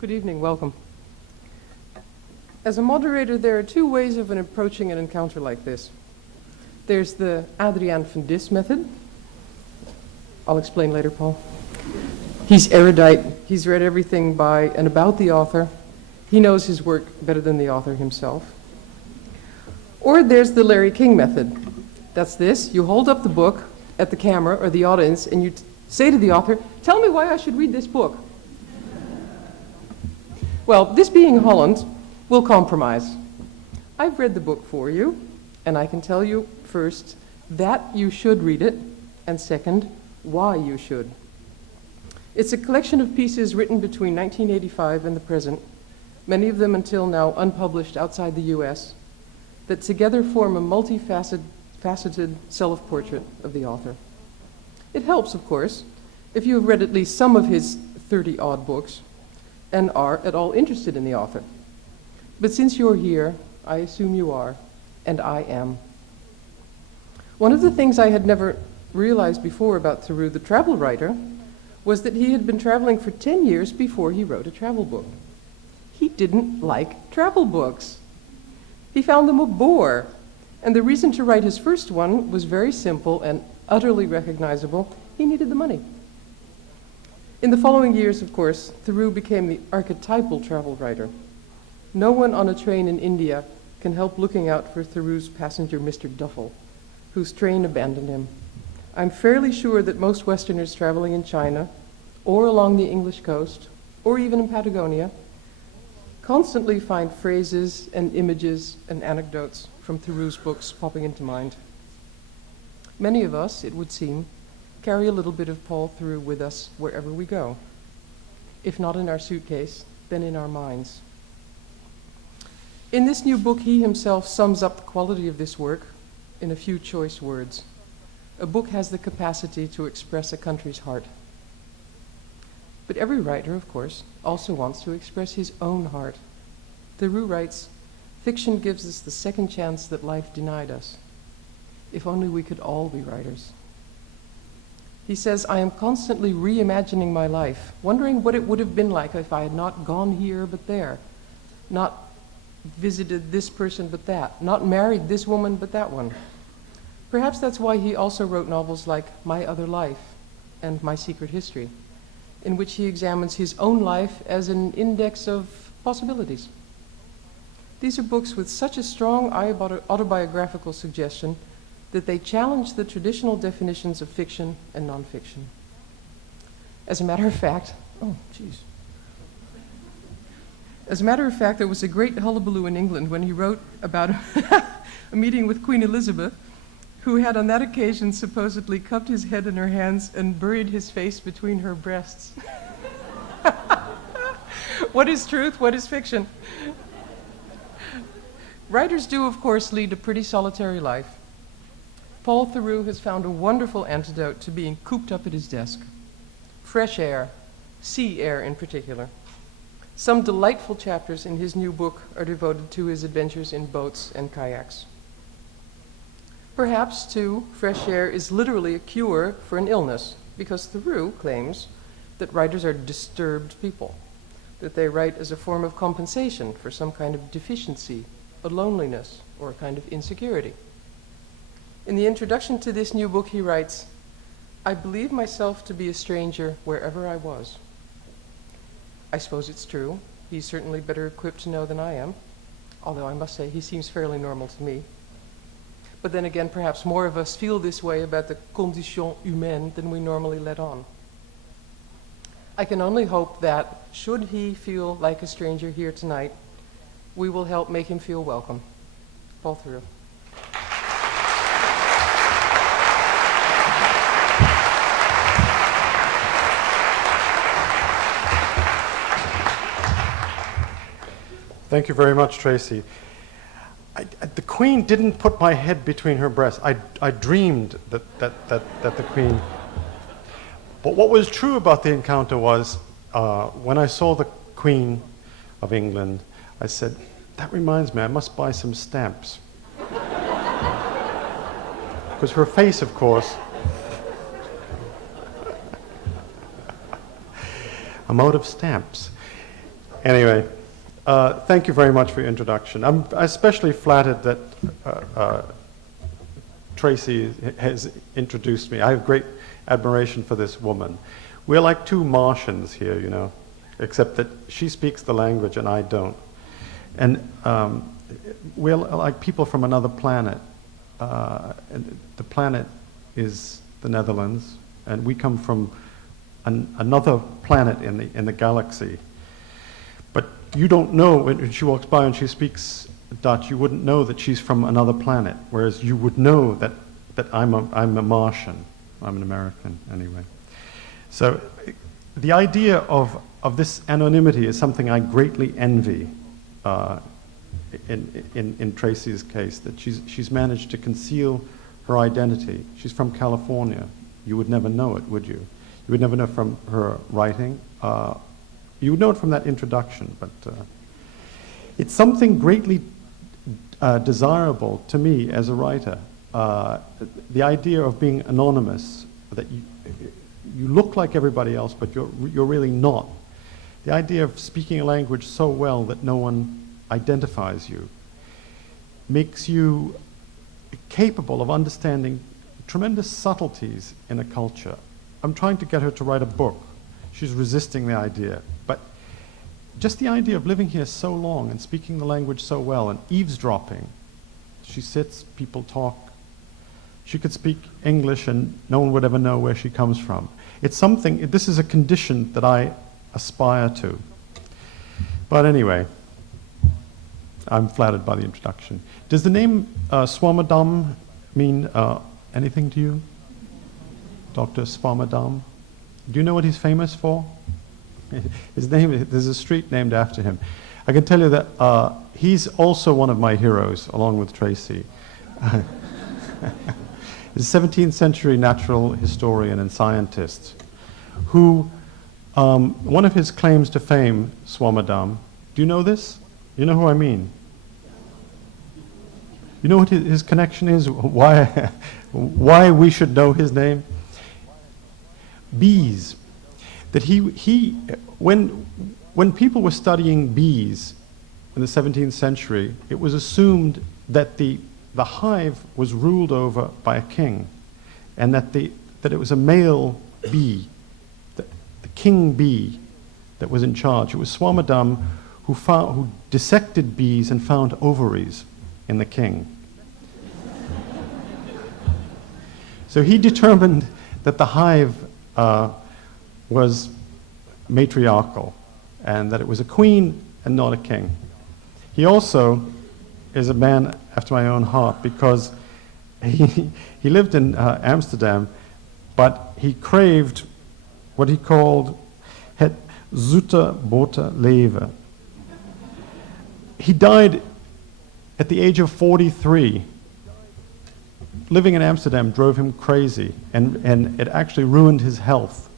Good evening, welcome. As a moderator, there are two ways of approaching an encounter like this. There's the Adriaan van Dis method. I'll explain later, Paul. He's erudite. He's read everything by and about the author. He knows his work better than the author himself. Or there's the Larry King method. That's this. You hold up the book at the camera or the audience and you say to the author, "Tell me why I should read this book." Well, this being Holland, we'll compromise. I've read the book for you, and I can tell you, first, that you should read it, and second, why you should. It's a collection of pieces written between 1985 and the present, many of them until now unpublished outside the US, that together form a multifaceted self-portrait of the author. It helps, of course, if you have read at least some of his 30-odd books and are at all interested in the author. But since you're here, I assume you are, and I am. One of the things I had never realized before about Theroux, the travel writer, was that he had been traveling for 10 years before he wrote a travel book. He didn't like travel books. He found them a bore, and the reason to write his first one was very simple and utterly recognizable. He needed the money. In the following years, of course, Theroux became the archetypal travel writer. No one on a train in India can help looking out for Theroux's passenger, Mr. Duffel, whose train abandoned him. I'm fairly sure that most Westerners traveling in China, or along the English coast, or even in Patagonia, constantly find phrases and images and anecdotes from Theroux's books popping into mind. Many of us, it would seem, carry a little bit of Paul Theroux with us wherever we go. If not in our suitcase, then in our minds. In this new book, he himself sums up the quality of this work in a few choice words. A book has the capacity to express a country's heart. But every writer, of course, also wants to express his own heart. Theroux writes, "Fiction gives us the second chance that life denied us. If only we could all be writers." He says, "I am constantly reimagining my life, wondering what it would have been like if I had not gone here but there, not visited this person but that, not married this woman but that one." Perhaps that's why he also wrote novels like My Other Life and My Secret History, in which he examines his own life as an index of possibilities. These are books with such a strong autobiographical suggestion that they challenge the traditional definitions of fiction and nonfiction. As a matter of fact, there was a great hullabaloo in England when he wrote about a meeting with Queen Elizabeth, who had on that occasion supposedly cupped his head in her hands and buried his face between her breasts. What is truth? What is fiction? Writers do, of course, lead a pretty solitary life. Paul Theroux has found a wonderful antidote to being cooped up at his desk. Fresh air, sea air in particular. Some delightful chapters in his new book are devoted to his adventures in boats and kayaks. Perhaps, too, fresh air is literally a cure for an illness, because Theroux claims that writers are disturbed people, that they write as a form of compensation for some kind of deficiency, a loneliness, or a kind of insecurity. In the introduction to this new book, he writes, "I believe myself to be a stranger wherever I was." I suppose it's true. He's certainly better equipped to know than I am, although I must say he seems fairly normal to me. But then again, perhaps more of us feel this way about the condition humaine than we normally let on. I can only hope that, should he feel like a stranger here tonight, we will help make him feel welcome. Paul Theroux. Thank you very much, Tracy. The Queen didn't put my head between her breasts. I dreamed that the Queen... But what was true about the encounter was, when I saw the Queen of England, I said, that reminds me, I must buy some stamps. Because her face, of course... I'm out of stamps. Anyway, thank you very much for your introduction. I'm especially flattered that Tracy has introduced me. I have great admiration for this woman. We're like two Martians here, you know, except that she speaks the language and I don't. And we're like people from another planet. And the planet is the Netherlands, and we come from another planet in the galaxy. But you don't know, when she walks by and she speaks Dutch, you wouldn't know that she's from another planet, whereas you would know that I'm a Martian. I'm an American, anyway. So the idea of this anonymity is something I greatly envy in Tracy's case, that she's managed to conceal her identity. She's from California. You would never know it, would you? You would never know from her writing. You would know it from that introduction, but it's something greatly desirable to me as a writer. The idea of being anonymous, that you look like everybody else, but you're really not. The idea of speaking a language so well that no one identifies you makes you capable of understanding tremendous subtleties in a culture. I'm trying to get her to write a book. She's resisting the idea. But just the idea of living here so long and speaking the language so well and eavesdropping. She sits, people talk. She could speak English and no one would ever know where she comes from. It's something, this is a condition that I aspire to. But anyway, I'm flattered by the introduction. Does the name Swammerdam mean anything to you? Dr. Swammerdam? Do you know what he's famous for? His name, there's a street named after him. I can tell you that he's also one of my heroes, along with Tracy. He's a 17th century natural historian and scientist who, one of his claims to fame, Swammerdam, do you know this? You know who I mean? You know what his connection is? Why we should know his name? Bees. That when people were studying bees in the 17th century, it was assumed that the hive was ruled over by a king, and that it was a male bee, the king bee, that was in charge. It was Swammerdam who dissected bees and found ovaries in the king. So he determined that the hive was matriarchal, and that it was a queen and not a king. He also is a man after my own heart, because he lived in Amsterdam, but he craved what he called het zoete botte leven. He died at the age of 43. Living in Amsterdam drove him crazy, and it actually ruined his health.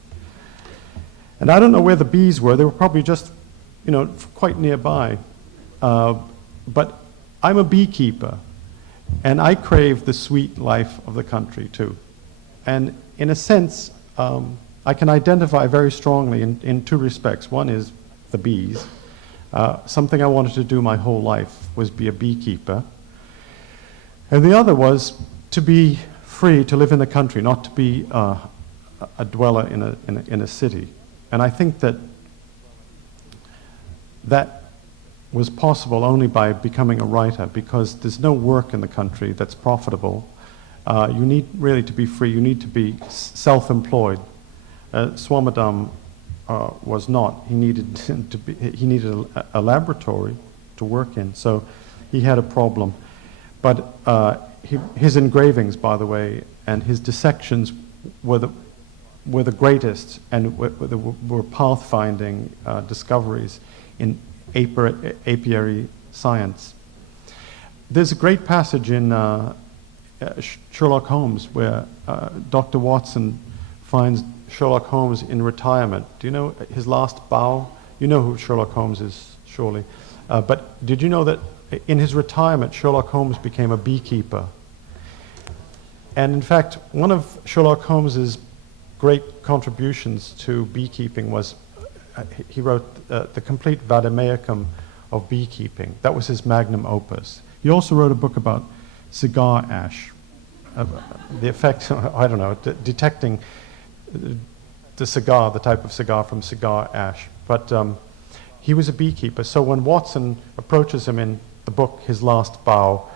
And I don't know where the bees were. They were probably just, quite nearby. But I'm a beekeeper, and I crave the sweet life of the country too. And in a sense, I can identify very strongly in two respects. One is the bees. Something I wanted to do my whole life was be a beekeeper. And the other was to be free to live in the country, not to be a dweller in a city. And I think that was possible only by becoming a writer, because there's no work in the country that's profitable. You need really to be free. You need to be self-employed. Swammerdam was not. He needed a laboratory to work in, so he had a problem. But his engravings, by the way, and his dissections were the greatest, and were pathfinding discoveries in apiary science. There's a great passage in Sherlock Holmes where Dr. Watson finds Sherlock Holmes in retirement. Do you know his last bow? You know who Sherlock Holmes is, surely. But did you know that in his retirement, Sherlock Holmes became a beekeeper? And in fact, one of Sherlock Holmes's great contributions to beekeeping was he wrote the complete Vademecum of beekeeping. That was his magnum opus. He also wrote a book about cigar ash, the effects, I don't know, detecting the cigar, the type of cigar from cigar ash. But he was a beekeeper, so when Watson approaches him in the book, His Last Bow,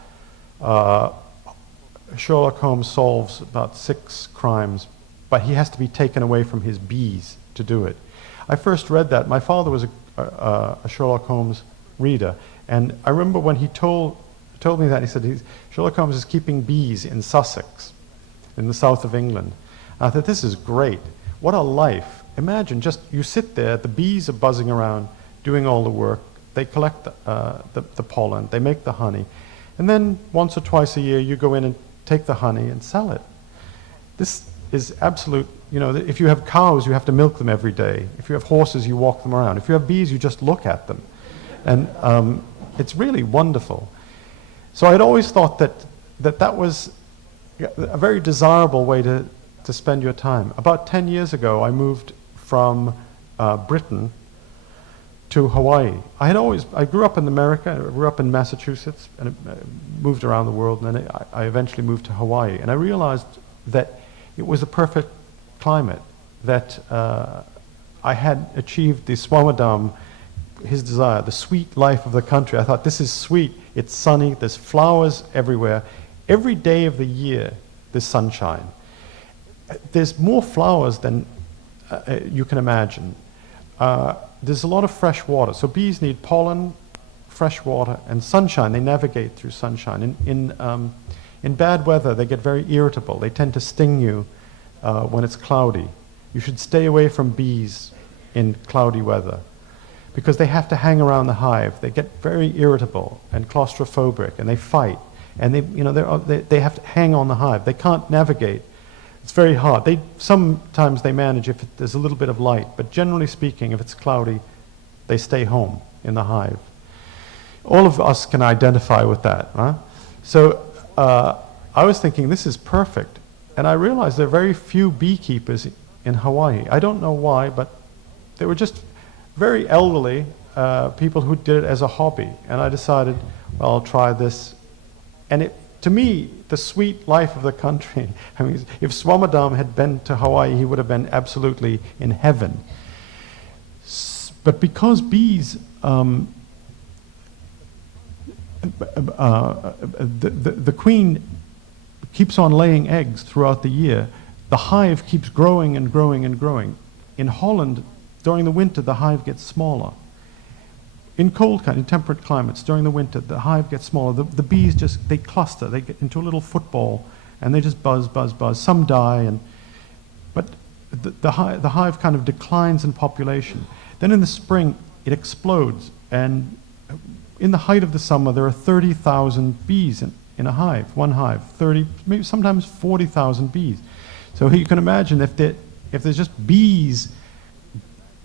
Sherlock Holmes solves about 6 crimes, but he has to be taken away from his bees to do it. I first read that. My father was a Sherlock Holmes reader, and I remember when he told me that, he said, Sherlock Holmes is keeping bees in Sussex, in the south of England. I thought, this is great. What a life. Imagine, just you sit there, the bees are buzzing around, doing all the work, they collect the pollen, they make the honey, and then once or twice a year you go in and take the honey and sell it. This is absolute, you know, if you have cows, you have to milk them every day. If you have horses, you walk them around. If you have bees, you just look at them. And it's really wonderful. So I'd always thought that was a very desirable way to spend your time. About 10 years ago, I moved from Britain to Hawaii. I grew up in America, I grew up in Massachusetts, and moved around the world, and then I eventually moved to Hawaii. And I realized that it was a perfect climate, that I had achieved the Swamadam, his desire, the sweet life of the country. I thought, this is sweet, it's sunny, there's flowers everywhere. Every day of the year, there's sunshine. There's more flowers than you can imagine. There's a lot of fresh water. So bees need pollen, fresh water, and sunshine. They navigate through sunshine. In bad weather, they get very irritable. They tend to sting you when it's cloudy. You should stay away from bees in cloudy weather because they have to hang around the hive. They get very irritable and claustrophobic, and they fight. And they have to hang on the hive. They can't navigate. It's very hard. Sometimes they manage if there's a little bit of light, but generally speaking, if it's cloudy, they stay home in the hive. All of us can identify with that. Huh? So I was thinking, this is perfect. And I realized there are very few beekeepers in Hawaii. I don't know why, but they were just very elderly people who did it as a hobby. And I decided, well, I'll try this. And to me, the sweet life of the country, I mean, if Swamadam had been to Hawaii, he would have been absolutely in heaven. But because bees, the queen keeps on laying eggs throughout the year, the hive keeps growing and growing and growing. In Holland, during the winter, the hive gets smaller. In in temperate climates, during the winter, the hive gets smaller. The bees they cluster. They get into a little football, and they just buzz, buzz, buzz. Some die, but the hive kind of declines in population. Then in the spring, it explodes, and in the height of the summer, there are 30,000 bees in a hive, one hive. 30, maybe sometimes 40,000 bees. So you can imagine if there's just bees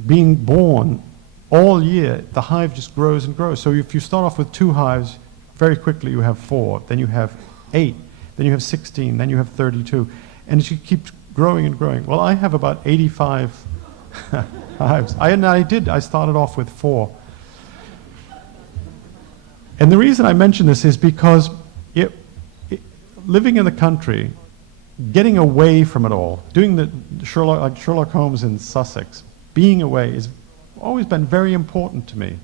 being born all year, the hive just grows and grows. So if you start off with 2 hives, very quickly you have 4, then you have 8, then you have 16, then you have 32, and it keeps growing and growing. Well, I have about 85 hives. I started off with 4. And the reason I mention this is because living in the country, getting away from it all, doing like Sherlock Holmes in Sussex, being away is always been very important to me.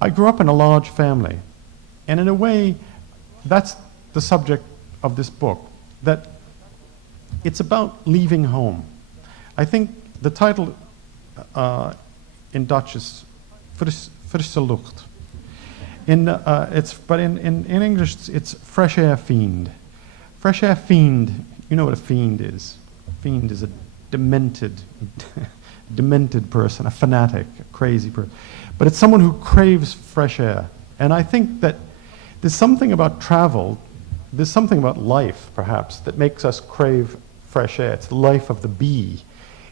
I grew up in a large family, and in a way, that's the subject of this book, that it's about leaving home. I think the title in Dutch is Frisse Lucht. But in English, it's Fresh Air Fiend. Fresh Air Fiend, you know what a fiend is. Fiend is a demented person, a fanatic, a crazy person. But it's someone who craves fresh air. And I think that there's something about travel, there's something about life, perhaps, that makes us crave fresh air. It's the life of the bee.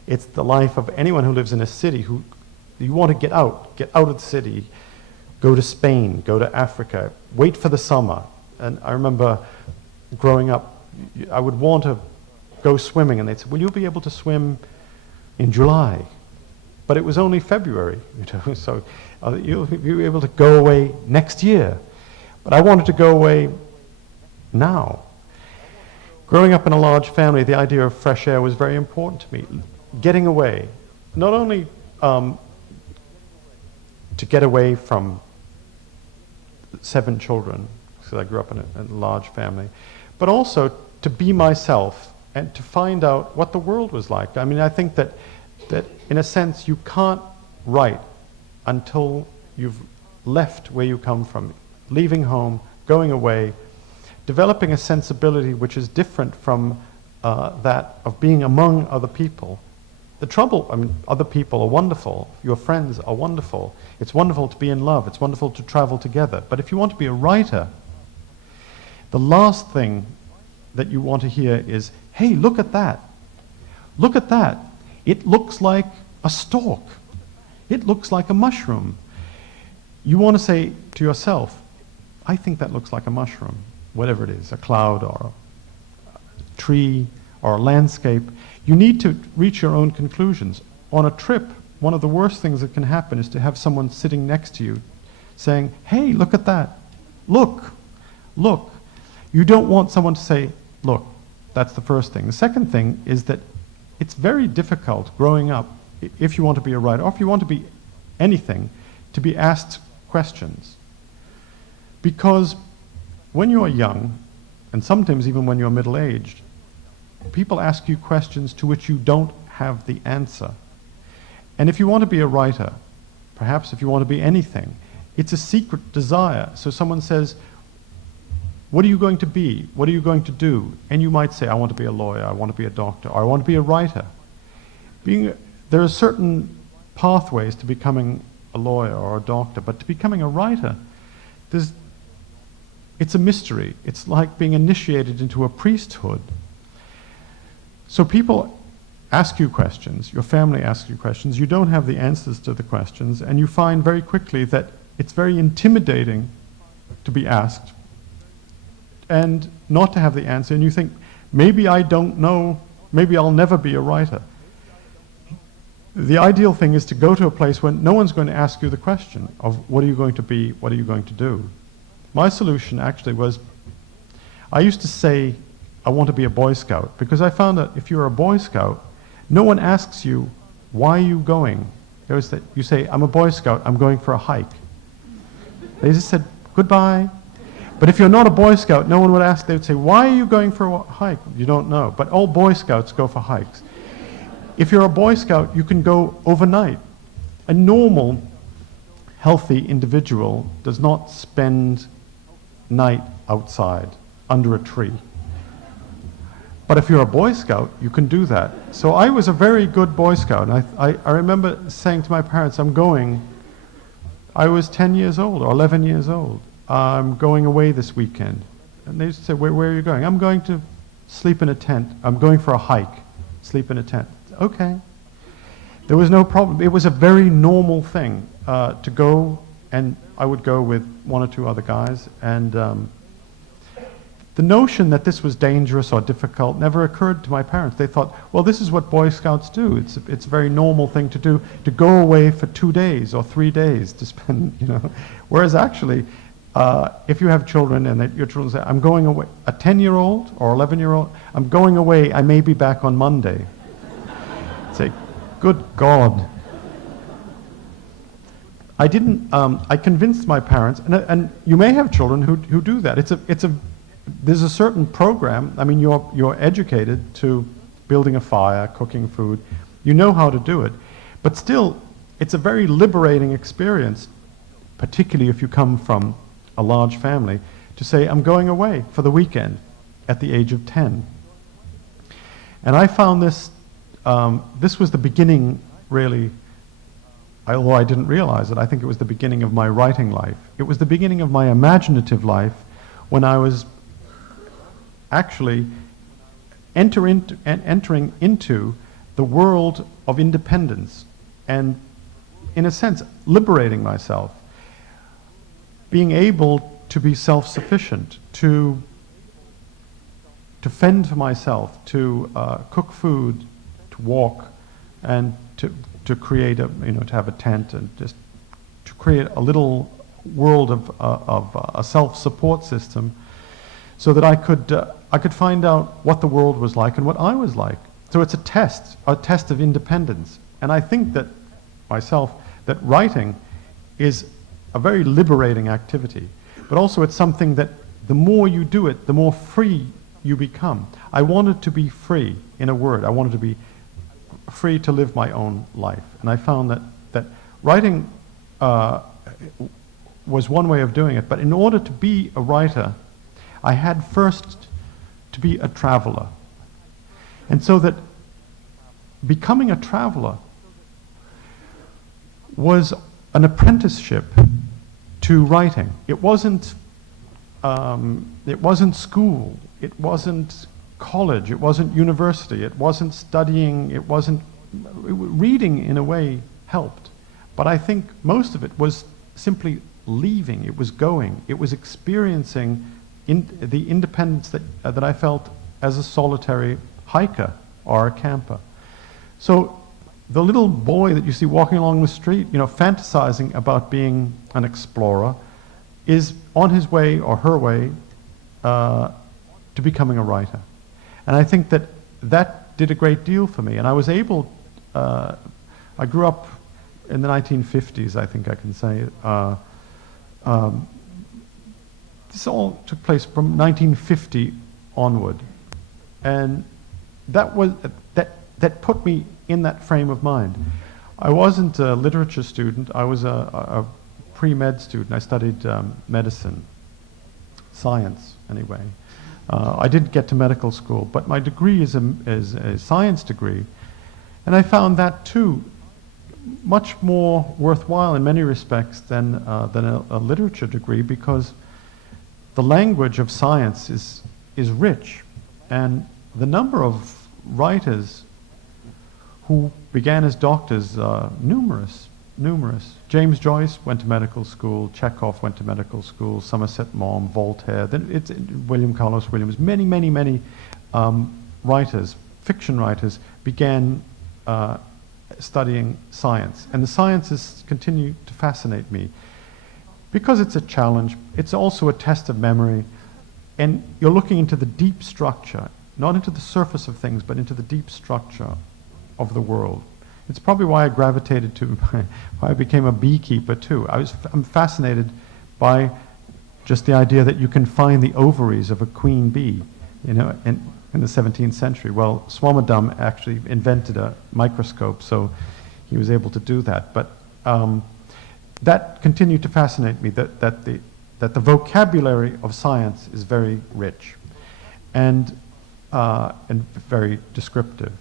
It's the life of anyone who lives in a city who you want to get out of the city, go to Spain, go to Africa, wait for the summer. And I remember growing up, I would want to go swimming, and they'd say, will you be able to swim in July? but it was only February, so you'll be able to go away next year. But I wanted to go away now. Growing up in a large family, the idea of fresh air was very important to me. Getting away, not only to get away from 7 children, because I grew up in a large family, but also to be myself and to find out what the world was like. I mean, I think that in a sense you can't write until you've left where you come from, leaving home, going away, developing a sensibility which is different from that of being among other people. The trouble, I mean, other people are wonderful, your friends are wonderful, it's wonderful to be in love, it's wonderful to travel together, but if you want to be a writer, the last thing that you want to hear is, hey, look at that, it looks like a stalk, it looks like a mushroom. You want to say to yourself, I think that looks like a mushroom, whatever it is, a cloud or a tree or a landscape. You need to reach your own conclusions. On a trip, one of the worst things that can happen is to have someone sitting next to you saying, hey, look at that. Look. You don't want someone to say, look. That's the first thing. The second thing is that it's very difficult growing up, if you want to be a writer, or if you want to be anything, to be asked questions. Because when you are young, and sometimes even when you're middle-aged, people ask you questions to which you don't have the answer. And if you want to be a writer, perhaps if you want to be anything, it's a secret desire. So someone says, what are you going to be? What are you going to do? And you might say, I want to be a lawyer, I want to be a doctor, or I want to be a writer. There are certain pathways to becoming a lawyer or a doctor, but to becoming a writer, it's a mystery. It's like being initiated into a priesthood. So people ask you questions, your family asks you questions, you don't have the answers to the questions, and you find very quickly that it's very intimidating to be asked and not to have the answer, and you think, maybe I don't know, maybe I'll never be a writer. The ideal thing is to go to a place where no one's going to ask you the question of what are you going to be, what are you going to do. My solution actually was, I used to say, I want to be a Boy Scout, because I found that if you're a Boy Scout, no one asks you, why are you going? You say, I'm a Boy Scout, I'm going for a hike. They just said, goodbye. But if you're not a Boy Scout, no one would ask, they would say, why are you going for a hike? You don't know. But all Boy Scouts go for hikes. If you're a Boy Scout, you can go overnight. A normal, healthy individual does not spend night outside, under a tree. But if you're a Boy Scout, you can do that. So I was a very good Boy Scout. And I remember saying to my parents, I was 10 years old or 11 years old. I'm going away this weekend. And they used to say, where are you going? I'm going to sleep in a tent. I'm going for a hike. Sleep in a tent. Okay. There was no problem. It was a very normal thing to go, and I would go with 1 or 2 other guys. And the notion that this was dangerous or difficult never occurred to my parents. They thought, well, this is what Boy Scouts do. It's a very normal thing to do, to go away for 2 days or 3 days to spend, Whereas actually, if you have children and your children say, I'm going away, a 10-year-old or 11-year-old, I'm going away, I may be back on Monday. Say, good God. I convinced my parents, and you may have children who do that. There's a certain program. I mean, you're educated to building a fire, cooking food. You know how to do it. But still, it's a very liberating experience, particularly if you come from a large family, to say, I'm going away for the weekend at the age of 10. And I found this was the beginning, really, although I didn't realize it, I think it was the beginning of my writing life. It was the beginning of my imaginative life when I was actually entering into the world of independence and, in a sense, liberating myself. Being able to be self-sufficient, to fend for myself, to cook food, to walk, and to to create to have a tent and just to create a little world of a self-support system, so that I could find out what the world was like and what I was like. So it's a test of independence. And I think that myself, that writing is a very liberating activity, but also it's something that the more you do it, the more free you become. I wanted to be free, in a word. I wanted to be free to live my own life. And I found that writing was one way of doing it. But in order to be a writer, I had first to be a traveler. And so that becoming a traveler was an apprenticeship to writing. It wasn't school, it wasn't college, it wasn't university, it wasn't studying, reading in a way helped. But I think most of it was simply leaving, it was going, it was experiencing the independence that I felt as a solitary hiker or a camper. So the little boy that you see walking along the street, fantasizing about being an explorer, is on his way or her way to becoming a writer. And I think that did a great deal for me. And I was able, I grew up in the 1950s, I think I can say. This all took place from 1950 onward. And that put me in that frame of mind. I wasn't a literature student, I was a pre-med student. I studied medicine, science anyway. I didn't get to medical school, but my degree is a science degree. And I found that too much more worthwhile in many respects than a literature degree, because the language of science is rich, and the number of writers who began as doctors, numerous. James Joyce went to medical school, Chekhov went to medical school, Somerset Maugham, Voltaire, William Carlos Williams, many writers, fiction writers, began studying science. And the sciences continue to fascinate me because it's a challenge, it's also a test of memory, and you're looking into the deep structure, not into the surface of things, but into the deep structure of the world. It's probably why I gravitated to, why I became a beekeeper too. I'm fascinated by just the idea that you can find the ovaries of a queen bee, in the 17th century. Well, Swammerdam actually invented a microscope, so he was able to do that. But that continued to fascinate me, that the vocabulary of science is very rich and very descriptive.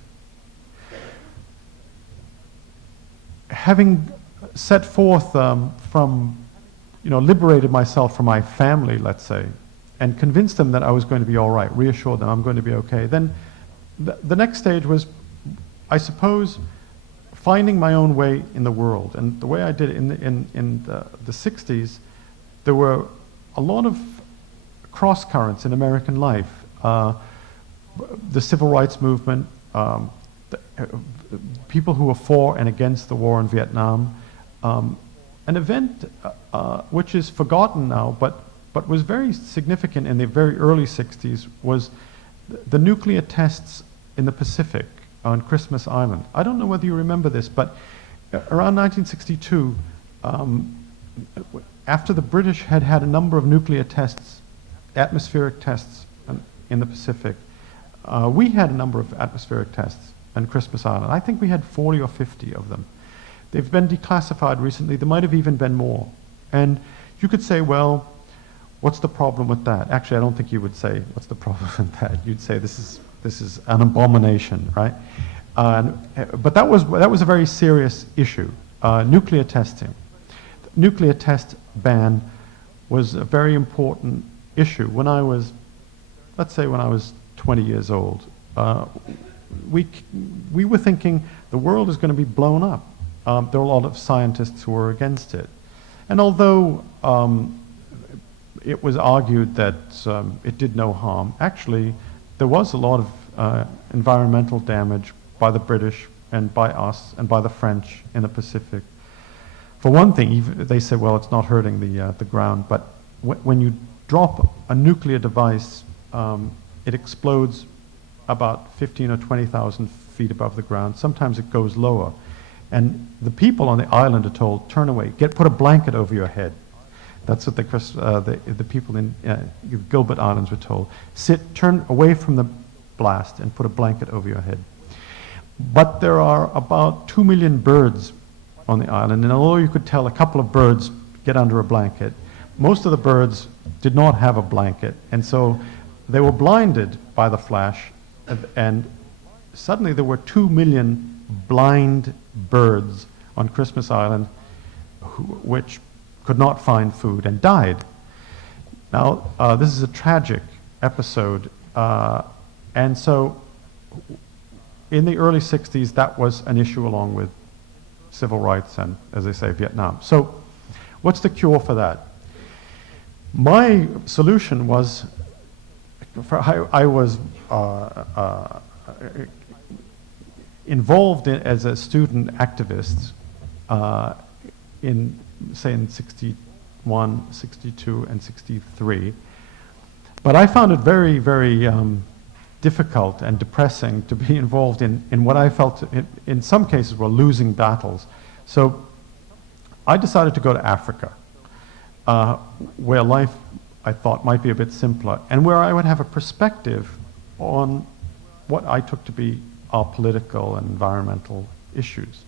Having set forth liberated myself from my family, let's say, and convinced them that I was going to be all right, reassured them I'm going to be okay, then the next stage was, I suppose, finding my own way in the world. And the way I did it in the 60s, there were a lot of cross currents in American life. The civil rights movement, people who were for and against the war in Vietnam. An event which is forgotten now, but was very significant in the very early 60s, was the nuclear tests in the Pacific on Christmas Island. I don't know whether you remember this, but around 1962, after the British had a number of nuclear tests, atmospheric tests in the Pacific, we had a number of atmospheric tests on Christmas Island. I think we had 40 or 50 of them. They've been declassified recently. There might have even been more. And you could say, well, what's the problem with that? Actually, I don't think you would say, what's the problem with that? You'd say, this is an abomination, right? But that was a very serious issue. Nuclear testing. Nuclear test ban was a very important issue. When I was 20 years old, we were thinking the world is going to be blown up. There were a lot of scientists who were against it. And although it was argued that it did no harm, actually there was a lot of environmental damage by the British and by us and by the French in the Pacific. For one thing, they say, well, it's not hurting the ground, but when you drop a nuclear device, it explodes about 15 or 20,000 feet above the ground. Sometimes it goes lower. And the people on the island are told, turn away, put a blanket over your head. That's what the people in Gilbert Islands were told. Turn away from the blast and put a blanket over your head. But there are about 2 million birds on the island, and although you could tell a couple of birds get under a blanket, most of the birds did not have a blanket, and so they were blinded by the flash, and suddenly there were 2 million blind birds on Christmas Island which could not find food and died. Now, this is a tragic episode, and so in the early 60s, that was an issue along with civil rights and, as they say, Vietnam. So what's the cure for that? My solution was, I was involved as a student activist in 61, 62, and 63. But I found it very, very difficult and depressing to be involved in what I felt, in some cases, were losing battles. So I decided to go to Africa, where life, I thought, might be a bit simpler, and where I would have a perspective on what I took to be our political and environmental issues.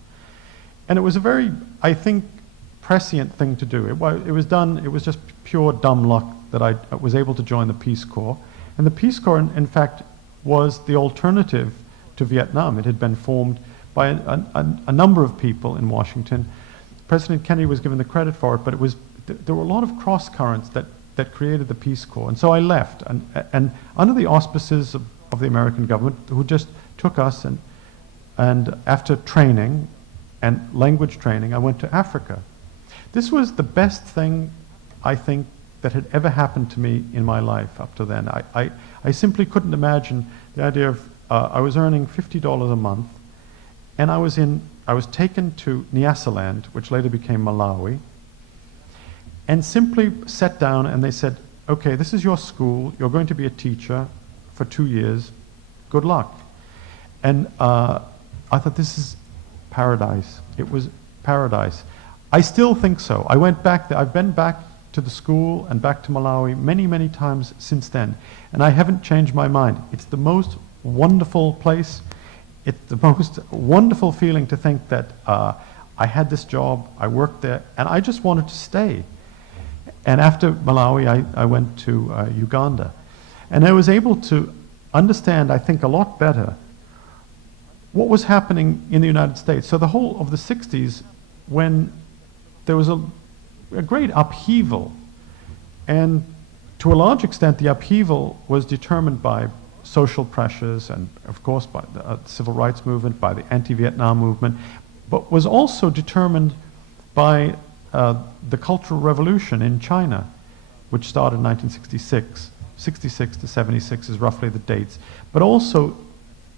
And it was a very, I think, prescient thing to do. It was just pure dumb luck that I was able to join the Peace Corps. And the Peace Corps, in fact, was the alternative to Vietnam. It had been formed by a number of people in Washington. President Kennedy was given the credit for it, but there were a lot of cross currents that created the Peace Corps. And so I left, and under the auspices of the American government, who just took us, and after training and language training, I went to Africa. This was the best thing, I think, that had ever happened to me in my life up to then. I simply couldn't imagine the idea of, I was earning $50 a month, and I was taken to Nyasaland, which later became Malawi, and simply sat down and they said, okay, this is your school, you're going to be a teacher for 2 years, good luck. And I thought, this is paradise. It was paradise. I still think so. I went back there. I've been back to the school and back to Malawi many, many times since then, and I haven't changed my mind. It's the most wonderful place. It's the most wonderful feeling to think that I had this job, I worked there, and I just wanted to stay. And after Malawi, I went to Uganda, and I was able to understand, I think, a lot better what was happening in the United States. So the whole of the 60s, when there was a great upheaval, and to a large extent the upheaval was determined by social pressures and of course by the civil rights movement, by the anti-Vietnam movement, but was also determined by the Cultural Revolution in China, which started in 1966. 66 to 76 is roughly the dates. But also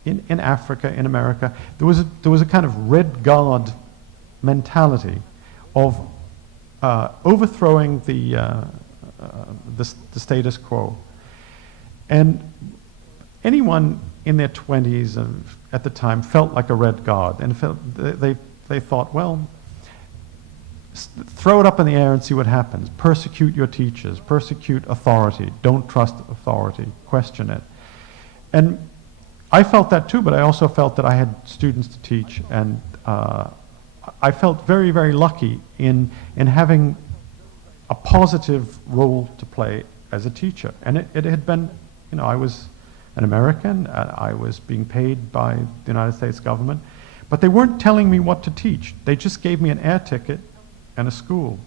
in Africa, in America, there was a kind of Red Guard mentality of overthrowing the status quo. And anyone in their 20s at the time felt like a Red Guard, and they thought, well, throw it up in the air and see what happens. Persecute your teachers, persecute authority, don't trust authority, question it. And I felt that too, but I also felt that I had students to teach, and I felt very, very lucky in having a positive role to play as a teacher. And it had been, I was an American, I was being paid by the United States government, but they weren't telling me what to teach. They just gave me an air ticket and a school.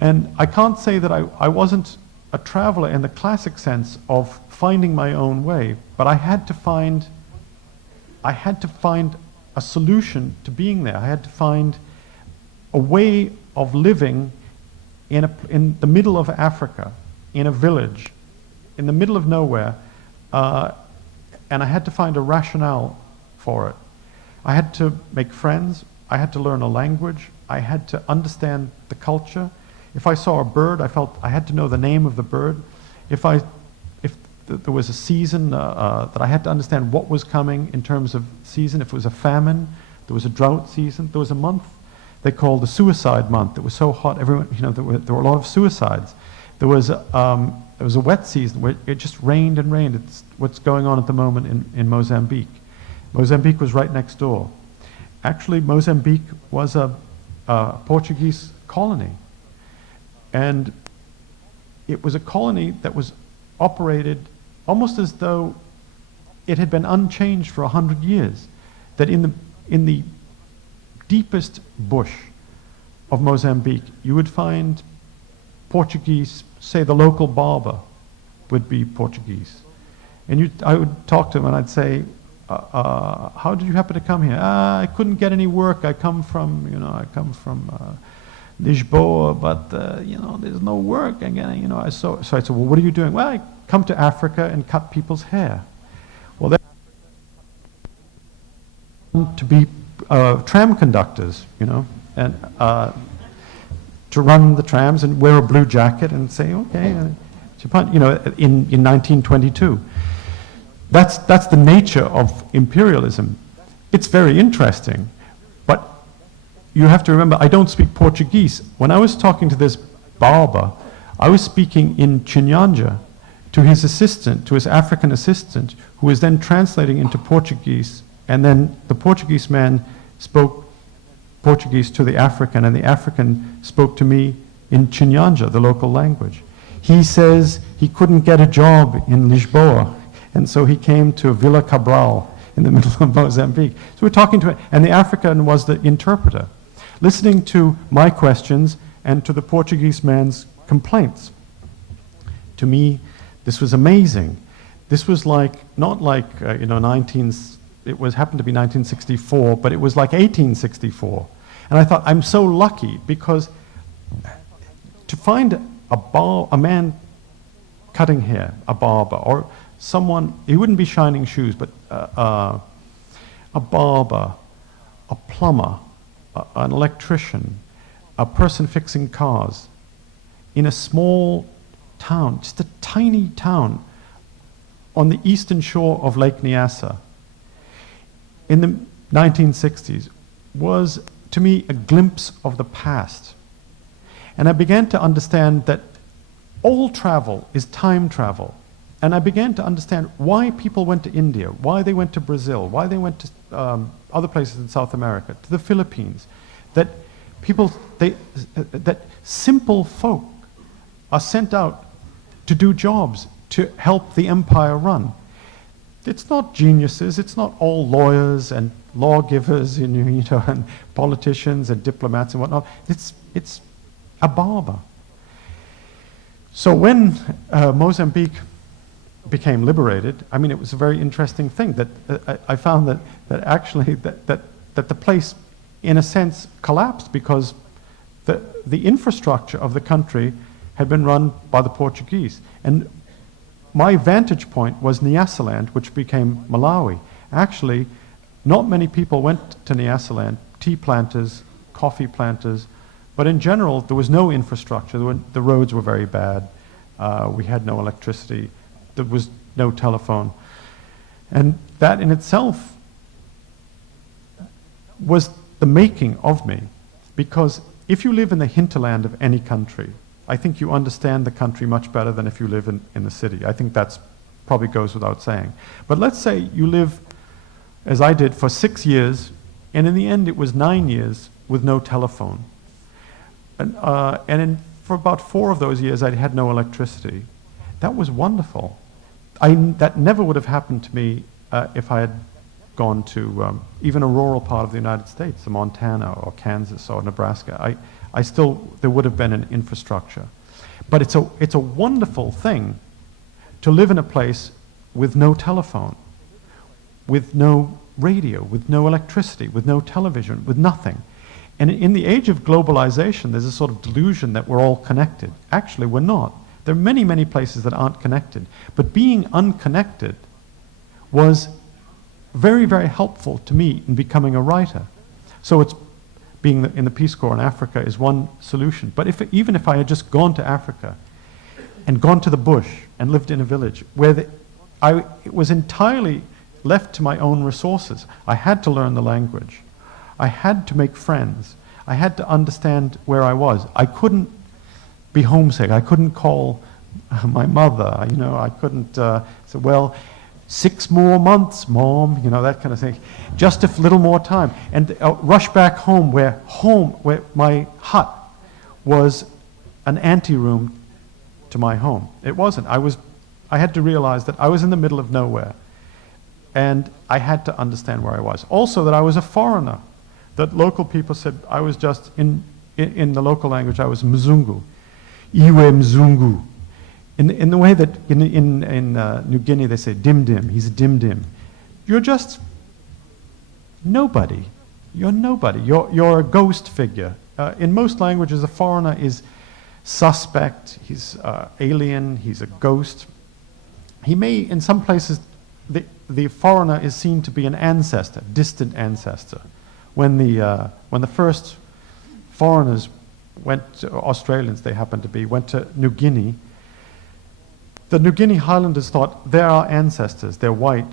And I can't say that I wasn't a traveler in the classic sense of finding my own way, but I had to find a solution to being there. I had to find a way of living in the middle of Africa, in a village, in the middle of nowhere, and I had to find a rationale for it. I had to make friends. I had to learn a language. I had to understand the culture. If I saw a bird, I felt I had to know the name of the bird. If there was a season, that I had to understand what was coming in terms of season. If it was a famine, there was a drought season. There was a month they called the suicide month. It was so hot, everyone, there were a lot of suicides. There was a wet season where it just rained and rained. It's what's going on at the moment in Mozambique. Mozambique was right next door. Actually, Mozambique was a Portuguese colony. And it was a colony that was operated almost as though it had been unchanged for 100 years. That in the deepest bush of Mozambique, you would find Portuguese, say the local barber would be Portuguese. And I would talk to him and I'd say, how did you happen to come here? I couldn't get any work. I come from Lisboa, but there's no work. Again, so I said, well, what are you doing? Well, I come to Africa and cut people's hair. Well, they're to be tram conductors, and to run the trams and wear a blue jacket and say, okay, in 1922. That's the nature of imperialism. It's very interesting, but you have to remember, I don't speak Portuguese. When I was talking to this barber, I was speaking in Chinyanja to his assistant, to his African assistant, who was then translating into Portuguese, and then the Portuguese man spoke Portuguese to the African, and the African spoke to me in Chinyanja, the local language. He says he couldn't get a job in Lisboa, and so he came to Vila Cabral in the middle of Mozambique. So we're talking to him, and the African was the interpreter, listening to my questions and to the Portuguese man's complaints. To me, this was amazing. This was not like it happened to be 1964, but it was like 1864. And I thought, I'm so lucky, because to find a man cutting hair, a barber, or someone, he wouldn't be shining shoes, but a barber, a plumber, an electrician, a person fixing cars, in a small town, just a tiny town on the eastern shore of Lake Nyasa in the 1960s, was to me a glimpse of the past. And I began to understand that all travel is time travel. And I began to understand why people went to India, why they went to Brazil, why they went to other places in South America, to the Philippines. That that simple folk are sent out to do jobs, to help the empire run. It's not geniuses, it's not all lawyers and lawgivers and politicians and diplomats and whatnot. It's a barber. So when Mozambique became liberated, I mean, it was a very interesting thing that I found that actually that the place, in a sense, collapsed because the infrastructure of the country had been run by the Portuguese. And my vantage point was Nyasaland, which became Malawi. Actually, not many people went to Nyasaland, tea planters, coffee planters, but in general, there was no infrastructure. The roads were very bad. We had no electricity. There was no telephone. And that in itself was the making of me. Because if you live in the hinterland of any country, I think you understand the country much better than if you live in the city. I think that's probably goes without saying. But let's say you live, as I did, for 6 years, and in the end it was 9 years with no telephone. And for about 4 of those years I had no electricity. That was wonderful. That never would have happened to me if I had gone to even a rural part of the United States, Montana or Kansas or Nebraska. There would have been an infrastructure. But it's a wonderful thing to live in a place with no telephone, with no radio, with no electricity, with no television, with nothing. And in the age of globalization, there's a sort of delusion that we're all connected. Actually, we're not. There are many, many places that aren't connected. But being unconnected was very, very helpful to me in becoming a writer. So it's being in the Peace Corps in Africa is one solution. But even if I had just gone to Africa and gone to the bush and lived in a village where it was entirely left to my own resources, I had to learn the language. I had to make friends. I had to understand where I was. I couldn't be homesick. I couldn't call my mother. I couldn't say, well, 6 more months, Mom, that kind of thing. Just a little more time. And rush back home where my hut was an anteroom to my home. It wasn't. I had to realize that I was in the middle of nowhere. And I had to understand where I was. Also that I was a foreigner. That local people said I was just, in the local language, I was Mzungu. Iwe Mzungu. In the way that in New Guinea they say dim dim, he's a dim dim. You're just nobody. You're nobody. You're a ghost figure. In most languages, a foreigner is suspect, he's alien, he's a ghost. He may, in some places, the foreigner is seen to be an ancestor, distant ancestor. When the first foreigners Australians they happened to be, went to New Guinea, the New Guinea Highlanders thought they're our ancestors, they're white,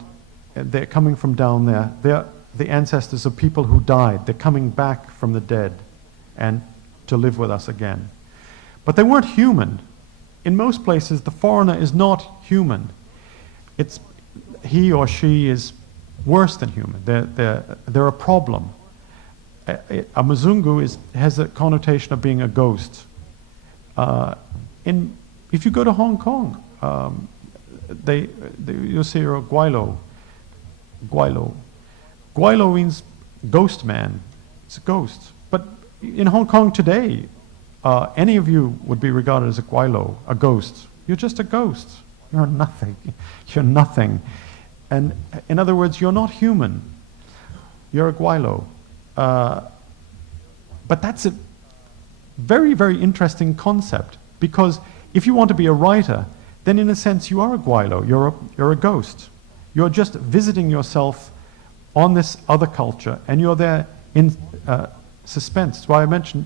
they're coming from down there, they're the ancestors of people who died, they're coming back from the dead and to live with us again. But they weren't human. In most places, the foreigner is not human. He or she is worse than human. They're a problem. A Mzungu has a connotation of being a ghost. If you go to Hong Kong, you'll see a Gwailo. Gwailo means ghost man. It's a ghost. But in Hong Kong today, any of you would be regarded as a Gwailo, a ghost. You're just a ghost. You're nothing. You're nothing. And in other words, you're not human. You're a Gwailo. But that's a very, very interesting concept, because if you want to be a writer, then in a sense you are a Gwailo, you're a ghost. You're just visiting yourself on this other culture, and you're there in suspense. That's why I mentioned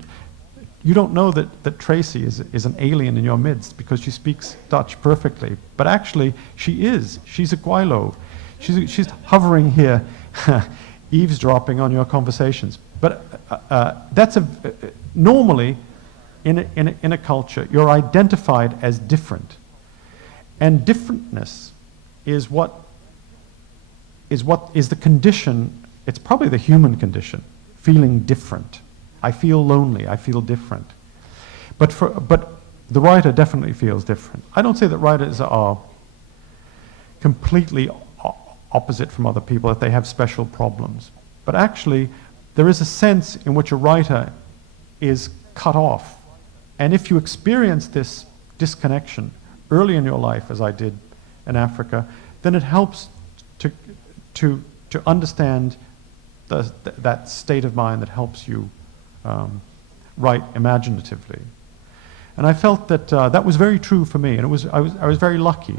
you don't know that Tracy is an alien in your midst because she speaks Dutch perfectly, but actually she is. She's a Gwailo. She's hovering here, eavesdropping on your conversations. But normally in a culture you're identified as different, and differentness is the condition. It's probably the human condition, feeling different. I feel lonely. I feel different. But the writer definitely feels different. I don't say that writers are completely opposite from other people, that they have special problems. But actually, there is a sense in which a writer is cut off. And if you experience this disconnection early in your life, as I did in Africa, then it helps to understand that state of mind that helps you write imaginatively. And I felt that that was very true for me, and I was very lucky.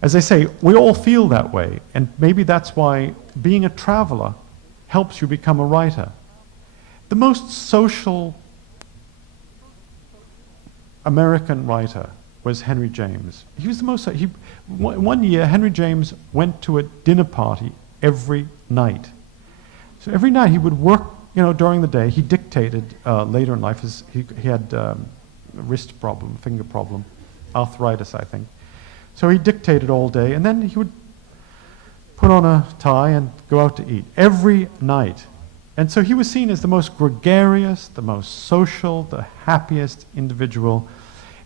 As I say, we all feel that way, and maybe that's why being a traveler helps you become a writer. The most social American writer was Henry James. He was the most. One year, Henry James went to a dinner party every night. So every night he would work, during the day. He dictated later in life. He had a wrist problem, finger problem, arthritis, I think. So he dictated all day, and then he would put on a tie and go out to eat every night. And so he was seen as the most gregarious, the most social, the happiest individual.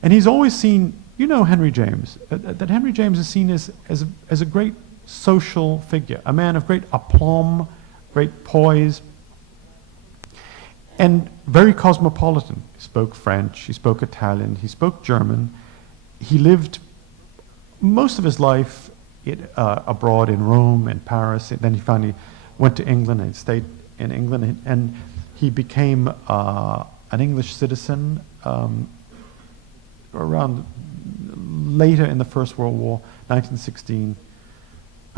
And he's always seen, Henry James, that Henry James is seen as a great social figure, a man of great aplomb, great poise, and very cosmopolitan. He spoke French, he spoke Italian, he spoke German. He lived most of his life abroad in Rome and Paris. And then he finally went to England and stayed in England. And he became an English citizen around later in the First World War, 1916.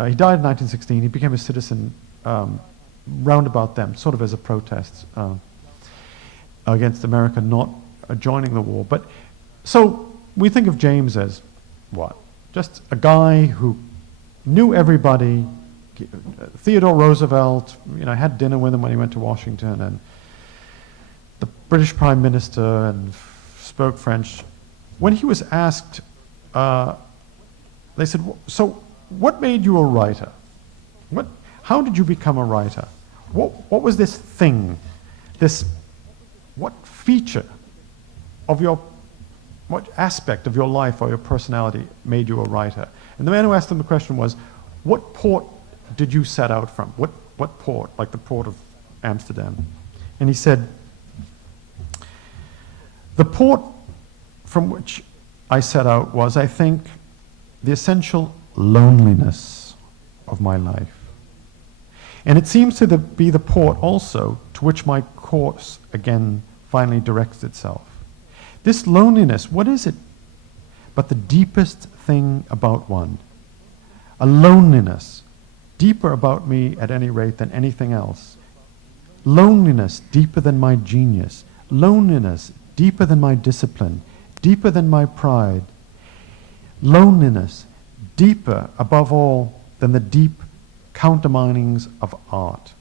he died in 1916. He became a citizen round about them, sort of as a protest against America not joining the war. But so we think of James as what? Just a guy who knew everybody. Theodore Roosevelt, had dinner with him when he went to Washington, and the British Prime Minister, and spoke French. When he was asked, they said, "So, what made you a writer? How did you become a writer? What was this thing? What feature of what aspect of your life or your personality made you a writer?" And the man who asked him the question was, "What port did you set out from? What port, like the port of Amsterdam?" And he said, "The port from which I set out was, I think, the essential loneliness of my life. And it seems to be the port also to which my course again finally directs itself. This loneliness, what is it but the deepest thing about one? A loneliness deeper about me at any rate than anything else. Loneliness deeper than my genius. Loneliness deeper than my discipline, deeper than my pride. Loneliness deeper above all than the deep counterminings of art."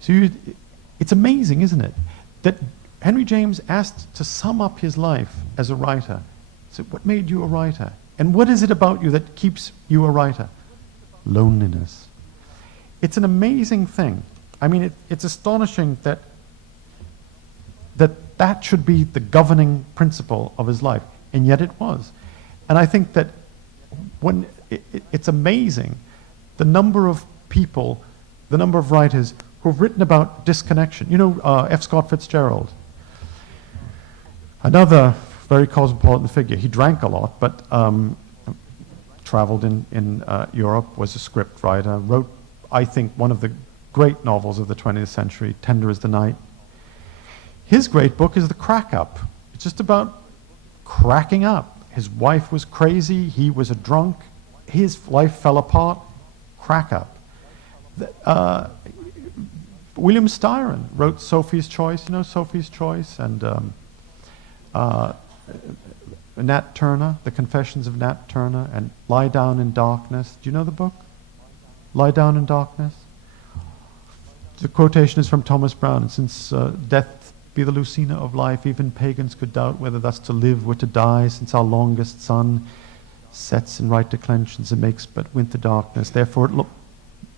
So it's amazing, isn't it, that Henry James asked to sum up his life as a writer. So what made you a writer? And what is it about you that keeps you a writer? Loneliness. It's an amazing thing. I mean, it's astonishing that should be the governing principle of his life, and yet it was. And I think that it's amazing the number of people, the number of writers who have written about disconnection. F. Scott Fitzgerald, another very cosmopolitan figure. He drank a lot, but traveled in Europe, was a script writer, wrote, I think, one of the great novels of the 20th century, Tender as the Night. His great book is The Crack Up. It's just about cracking up. His wife was crazy, he was a drunk, his life fell apart, crack up. William Styron wrote Sophie's Choice, Sophie's Choice, and Nat Turner, The Confessions of Nat Turner, and Lie Down in Darkness. Do you know the book? Lie Down in Darkness? The quotation is from Thomas Browne, and since death be the Lucina of life, even pagans could doubt whether thus to live were to die, since our longest sun sets in right declensions and makes but winter darkness. Therefore it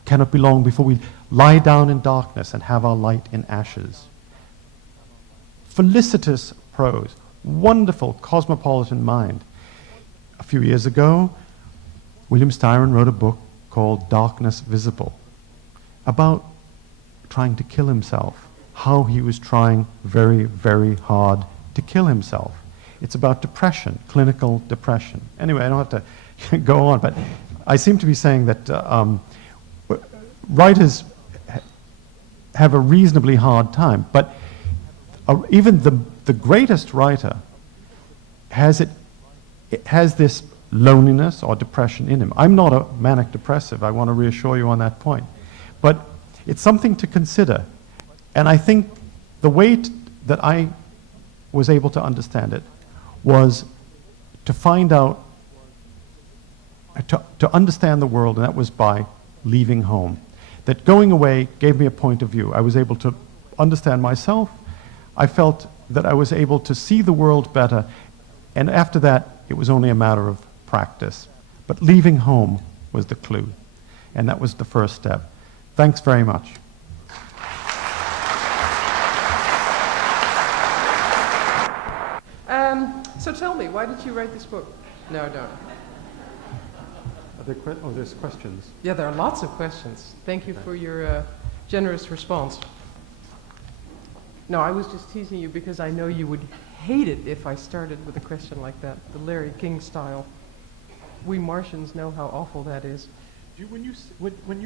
cannot be long before we lie down in darkness and have our light in ashes. Felicitous prose, wonderful cosmopolitan mind. A few years ago, William Styron wrote a book called Darkness Visible, about trying to kill himself, how he was trying very, very hard to kill himself. It's about depression, clinical depression. Anyway, I don't have to go on, but I seem to be saying that writers have a reasonably hard time, but even the greatest writer has this loneliness or depression in him. I'm not a manic depressive, I want to reassure you on that point. But it's something to consider. And I think the way that I was able to understand it was to find out, to understand the world, and that was by leaving home. That going away gave me a point of view. I was able to understand myself. I felt that I was able to see the world better, and after that, it was only a matter of practice. But leaving home was the clue, and that was the first step. Thanks very much. So tell me, why did you write this book? No, don't. There's questions. Yeah, there are lots of questions. Thank you for your generous response. No, I was just teasing you because I know you would hate it if I started with a question like that, the Larry King style. We Martians know how awful that is. When you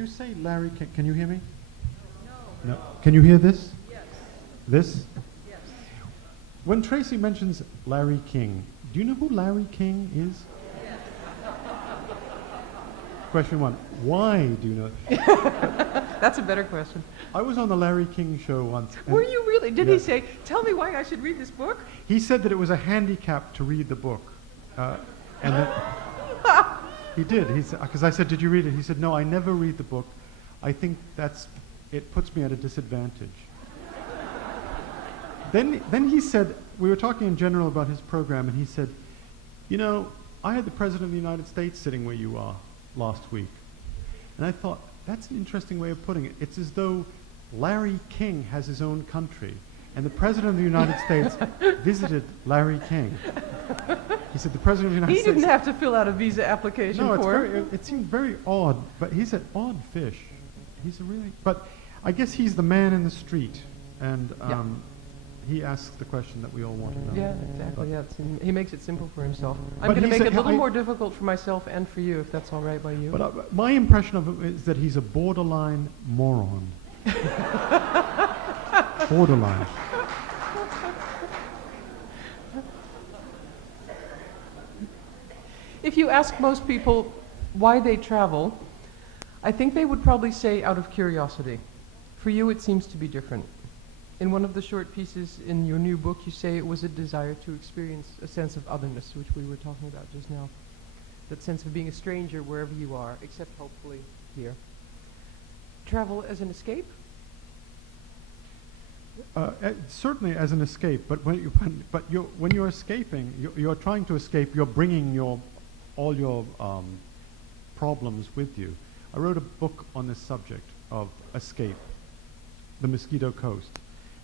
say Larry King, can you hear me? No. Can you hear this? Yes. This? Yes. When Tracy mentions Larry King, do you know who Larry King is? Yes. question one. Why do you know? That's a better question. I was on the Larry King show once. Were you really? Did Yeah. he say, tell me why I should read this book? He said that it was a handicap to read the book. And that he did. Because I said, did you read it? He said, no, I never read the book. I think it puts me at a disadvantage. Then he said, we were talking in general about his program, and he said, you know, I had the President of the United States sitting where you are last week. And I thought, that's an interesting way of putting it. It's as though Larry King has his own country, and the President of the United States visited Larry King. He said, the President of the United He States... didn't have to fill out a visa application No, for it. it seemed very odd, but he's an odd fish. He's a really... But I guess he's the man in the street, and he asks the question that we all want to know. Yeah, exactly. Yeah, he makes it simple for himself. I'm But going to make he's it a little I- more difficult for myself and for you, if that's all right by you. But my impression of him is that he's a borderline moron. Borderline. If you ask most people why they travel, I think they would probably say out of curiosity. For you, it seems to be different. In one of the short pieces in your new book, you say it was a desire to experience a sense of otherness, which we were talking about just now. That sense of being a stranger wherever you are, except hopefully here. Travel as an escape? Certainly as an escape, but when you're escaping, you're trying to escape. You're bringing all your problems with you. I wrote a book on this subject of escape, the Mosquito Coast.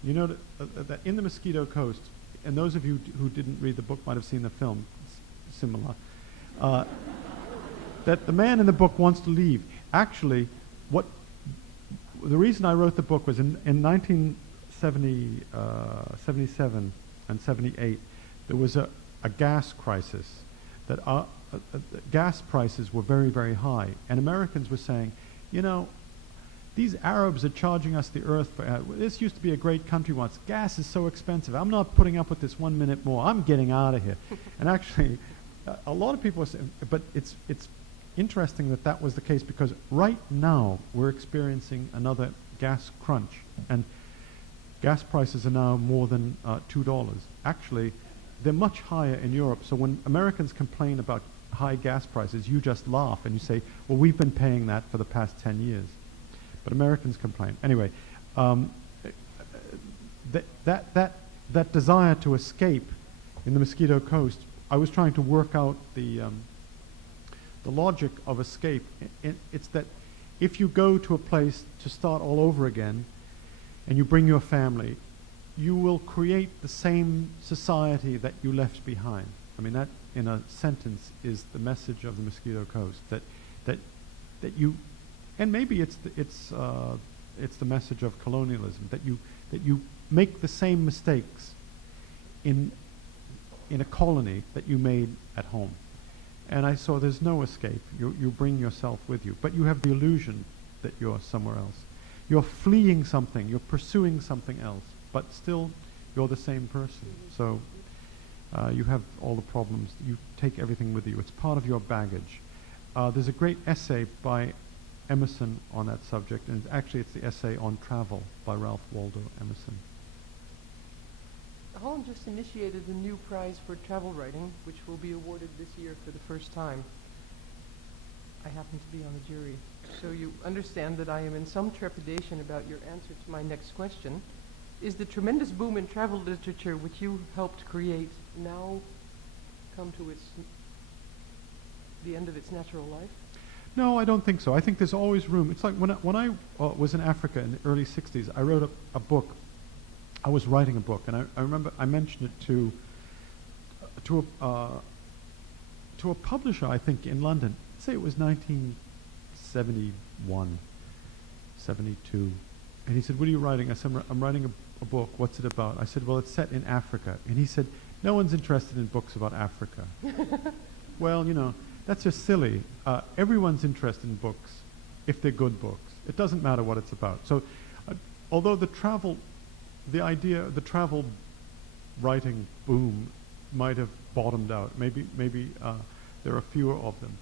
You know that in the Mosquito Coast, and those of you who didn't read the book might have seen the film, it's similar, that the man in the book wants to leave. Actually, the reason I wrote the book was in 1977 and 78, there was a gas crisis. That gas prices were very, very high, and Americans were saying, you know, these Arabs are charging us the earth for... this used to be a great country once. Gas is so expensive. I'm not putting up with this 1 minute more. I'm getting out of here. And actually, a lot of people are saying... But it's interesting that was the case, because right now we're experiencing another gas crunch. And gas prices are now more than $2. Actually, they're much higher in Europe. So when Americans complain about high gas prices, you just laugh and you say, well, we've been paying that for the past 10 years. But Americans complain. Anyway, that desire to escape in the Mosquito Coast, I was trying to work out the logic of escape. It's that if you go to a place to start all over again, and you bring your family, you will create the same society that you left behind. I mean, that in a sentence is the message of the Mosquito Coast. That you, and maybe it's the message of colonialism, that you make the same mistakes in a colony that you made at home. And I saw there's no escape. You bring yourself with you, but you have the illusion that you're somewhere else. You're fleeing something, you're pursuing something else, but still you're the same person. So you have all the problems. You take everything with you. It's part of your baggage. There's a great essay by Emerson on that subject, and actually it's the essay on travel by Ralph Waldo Emerson. Holland just initiated a new prize for travel writing, which will be awarded this year for the first time. I happen to be on the jury, so you understand that I am in some trepidation about your answer to my next question. Is the tremendous boom in travel literature which you helped create now come to the end of its natural life? No, I don't think so. I think there's always room. It's like when I was in Africa in the early 60s, I wrote a book. I was writing a book, and I remember I mentioned it to a publisher, I think, in London. Say it was 1971, 72. And he said, what are you writing? I said, I'm writing a book. What's it about? I said, well, it's set in Africa. And he said, no one's interested in books about Africa. Well, you know, that's just silly. Everyone's interested in books if they're good books. It doesn't matter what it's about. So although the travel writing boom might have bottomed out, maybe there are fewer of them.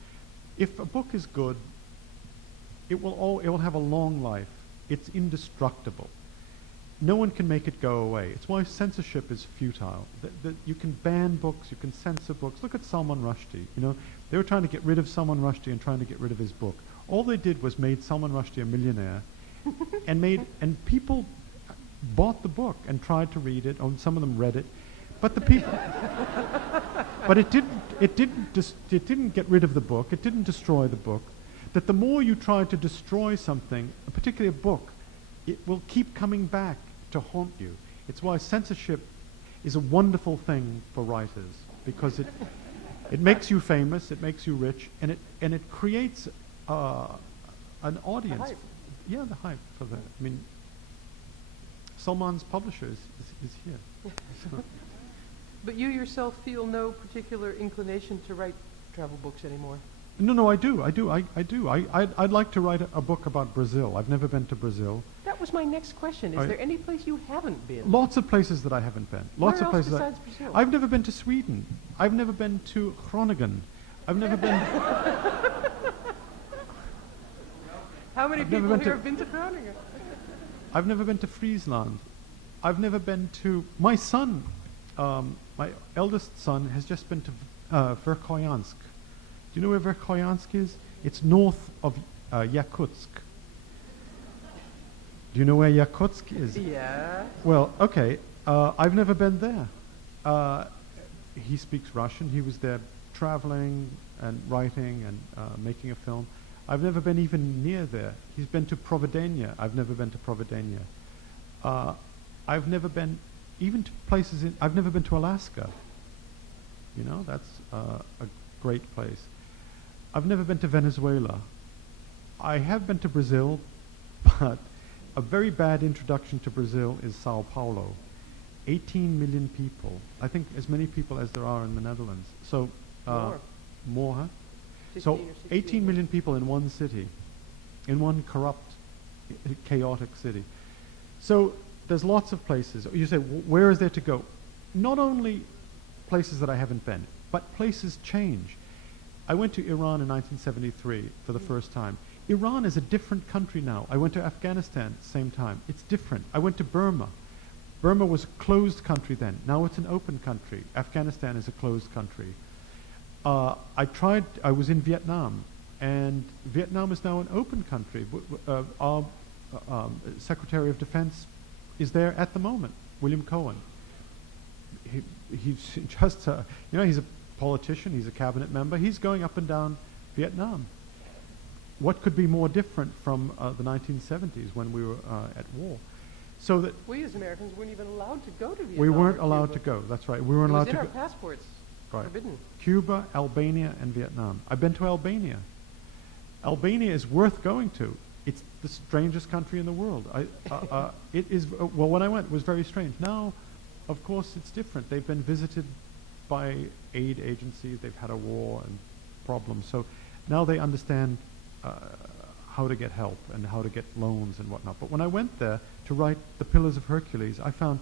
If a book is good, it will have a long life. It's indestructible. No one can make it go away. It's why censorship is futile. You can ban books, you can censor books. Look at Salman Rushdie. You know, they were trying to get rid of Salman Rushdie and trying to get rid of his book. All they did was made Salman Rushdie a millionaire, and people bought the book and tried to read it. Oh, some of them read it, but the people. But it didn't get rid of the book. It didn't destroy the book. That the more you try to destroy something, particularly a book, it will keep coming back to haunt you. It's why censorship is a wonderful thing for writers, because it makes you famous, it makes you rich, and it creates an audience. The hype. Yeah, the hype for that. I mean, Salman's publisher is here. So. But you yourself feel no particular inclination to write travel books anymore? No, I do. I'd like to write a book about Brazil. I've never been to Brazil. That was my next question. Is there any place you haven't been? Lots of places that I haven't been. Lots Where of places. else besides Brazil? I've never been to Sweden. I've never been to Groningen. I've never been. How many I've never people been here to- have been to Groningen? I've never been to Friesland. I've never been to. My son, my eldest son, has just been to Verkhoyansk. Do you know where Verkhoyansk is? It's north of Yakutsk. Do you know where Yakutsk is? Yeah. Well, okay. I've never been there. He speaks Russian. He was there traveling and writing and making a film. I've never been even near there. He's been to Providenia. I've never been to Providenia. I've never been even to places in. I've never been to Alaska. You know, that's a great place. I've never been to Venezuela. I have been to Brazil, but a very bad introduction to Brazil is Sao Paulo. 18 million people. I think as many people as there are in the Netherlands. So more, huh? 15 So or 16. 18 million people in one city, in one corrupt, chaotic city. So there's lots of places. You say, where is there to go? Not only places that I haven't been, but places change. I went to Iran in 1973 for the first time. Iran is a different country now. I went to Afghanistan at the same time. It's different. I went to Burma. Burma was a closed country then. Now it's an open country. Afghanistan is a closed country. I was in Vietnam, and Vietnam is now an open country. Our Secretary of Defense is there at the moment, William Cohen. He's just, he's a politician, he's a cabinet member, he's going up and down Vietnam. What could be more different from the 1970s when we were at war? So that We as Americans weren't even allowed to go to Vietnam. we weren't or allowed to Cuba. go, that's right. We weren't It was allowed in to our go. passports. Right. Forbidden. Cuba, Albania, and Vietnam. I've been to Albania. Albania is worth going to. It's the strangest country in the world. It is, well, when I went, it was very strange. Now, of course, it's different. They've been visited by aid agencies. They've had a war and problems. So now they understand how to get help and how to get loans and whatnot. But when I went there to write The Pillars of Hercules, I found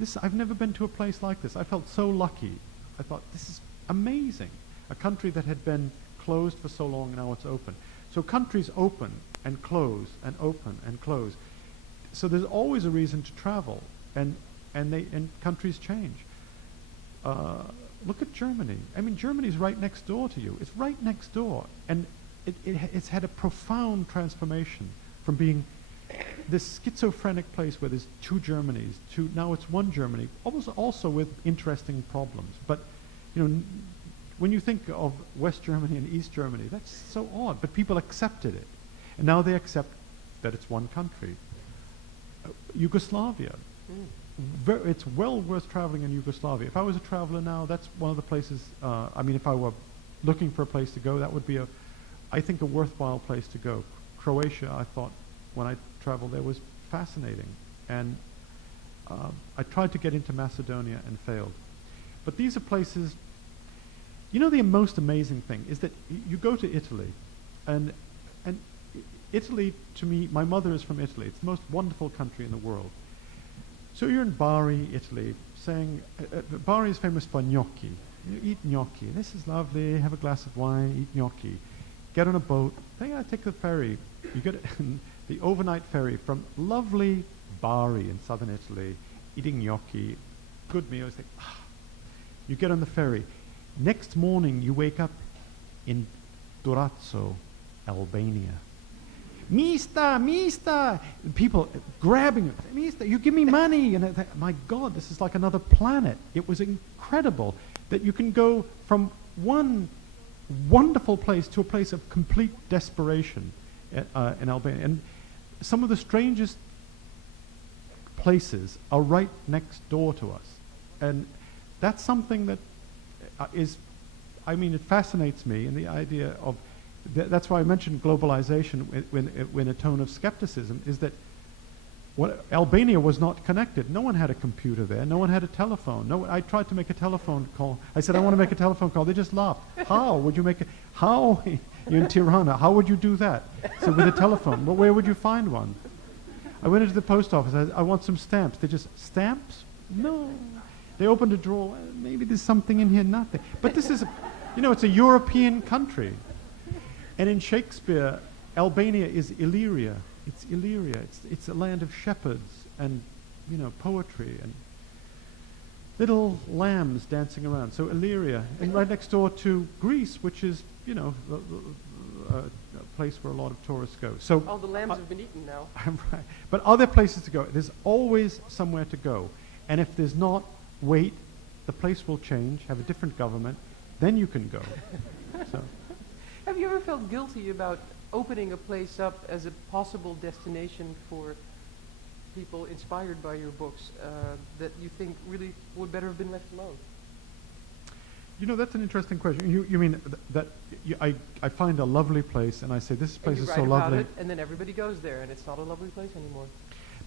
this. I've never been to a place like this. I felt so lucky. I thought, this is amazing. A country that had been closed for so long, now it's open. So countries open and close and open and close. So there's always a reason to travel, and countries change. Look at Germany. I mean, Germany's right next door to you. It's right next door, and it's had a profound transformation from being this schizophrenic place where there's two Germanys to now it's one Germany, also with interesting problems. But when you think of West Germany and East Germany, that's so odd. But people accepted it, and now they accept that it's one country. Yugoslavia. It's well worth traveling in Yugoslavia. If I was a traveler now, that's one of the places. If I were looking for a place to go, that would be I think a worthwhile place to go. Croatia, I thought when I traveled there was fascinating, and I tried to get into Macedonia and failed. But these are places. The most amazing thing is that you go to Italy, and Italy, to me, my mother is from Italy. It's the most wonderful country in the world. So you're in Bari, Italy, saying, Bari is famous for gnocchi. You eat gnocchi. This is lovely, have a glass of wine, eat gnocchi. get on a boat. Then I take the ferry. You get the overnight ferry from lovely Bari in southern Italy, eating gnocchi, good meals. You get on the ferry. Next morning, you wake up in Durazzo, Albania. Mista! People grabbing it. Mista, you give me money. And I think, my God, this is like another planet. It was incredible that you can go from one wonderful place to a place of complete desperation in Albania. And some of the strangest places are right next door to us. And that's something that it fascinates me, and the idea of, that's why I mentioned globalization in a tone of skepticism, is that Albania was not connected. No one had a computer there. No one had a telephone. I tried to make a telephone call. I said, I want to make a telephone call. They just laughed. How would you make it? How? You're in Tirana. How would you do that? So with a telephone. Well, where would you find one? I went into the post office. I want some stamps. They just, stamps? No. They opened a drawer. Maybe there's something in here. Nothing. But this is, it's a European country. And in Shakespeare, Albania is Illyria. It's Illyria. It's a land of shepherds and, poetry and little lambs dancing around. So Illyria, and right next door to Greece, which is, a place where a lot of tourists go. So all the lambs have been eaten now. Right. But are there places to go? There's always somewhere to go. And if there's not, wait, the place will change, have a different government, then you can go. So. Have you ever felt guilty about opening a place up as a possible destination for people inspired by your books that you think really would better have been left alone? That's an interesting question. You mean I find a lovely place and I say, this place is so lovely. It, and then everybody goes there and it's not a lovely place anymore.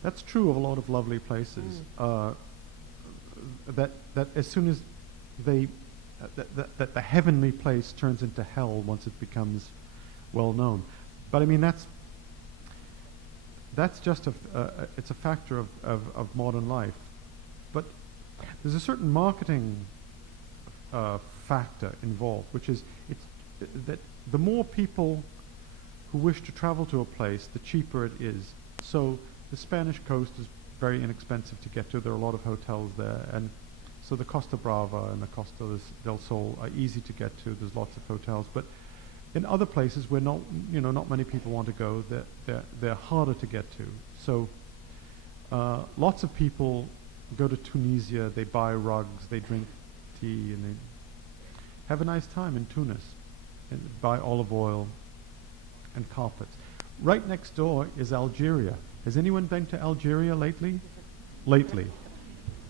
That's true of a lot of lovely places. That as soon as that the heavenly place turns into hell once it becomes well known. But I mean, that's just it's a factor of modern life. But there's a certain marketing factor involved, which is that the more people who wish to travel to a place, the cheaper it is. So the Spanish coast is very inexpensive to get to. There are a lot of hotels there, and so the Costa Brava and the Costa del Sol are easy to get to. There's lots of hotels, but in other places where not many people want to go, they're harder to get to. So lots of people go to Tunisia. They buy rugs, they drink tea, and they have a nice time in Tunis, and buy olive oil and carpets. Right next door is Algeria. Has anyone been to Algeria lately? Lately,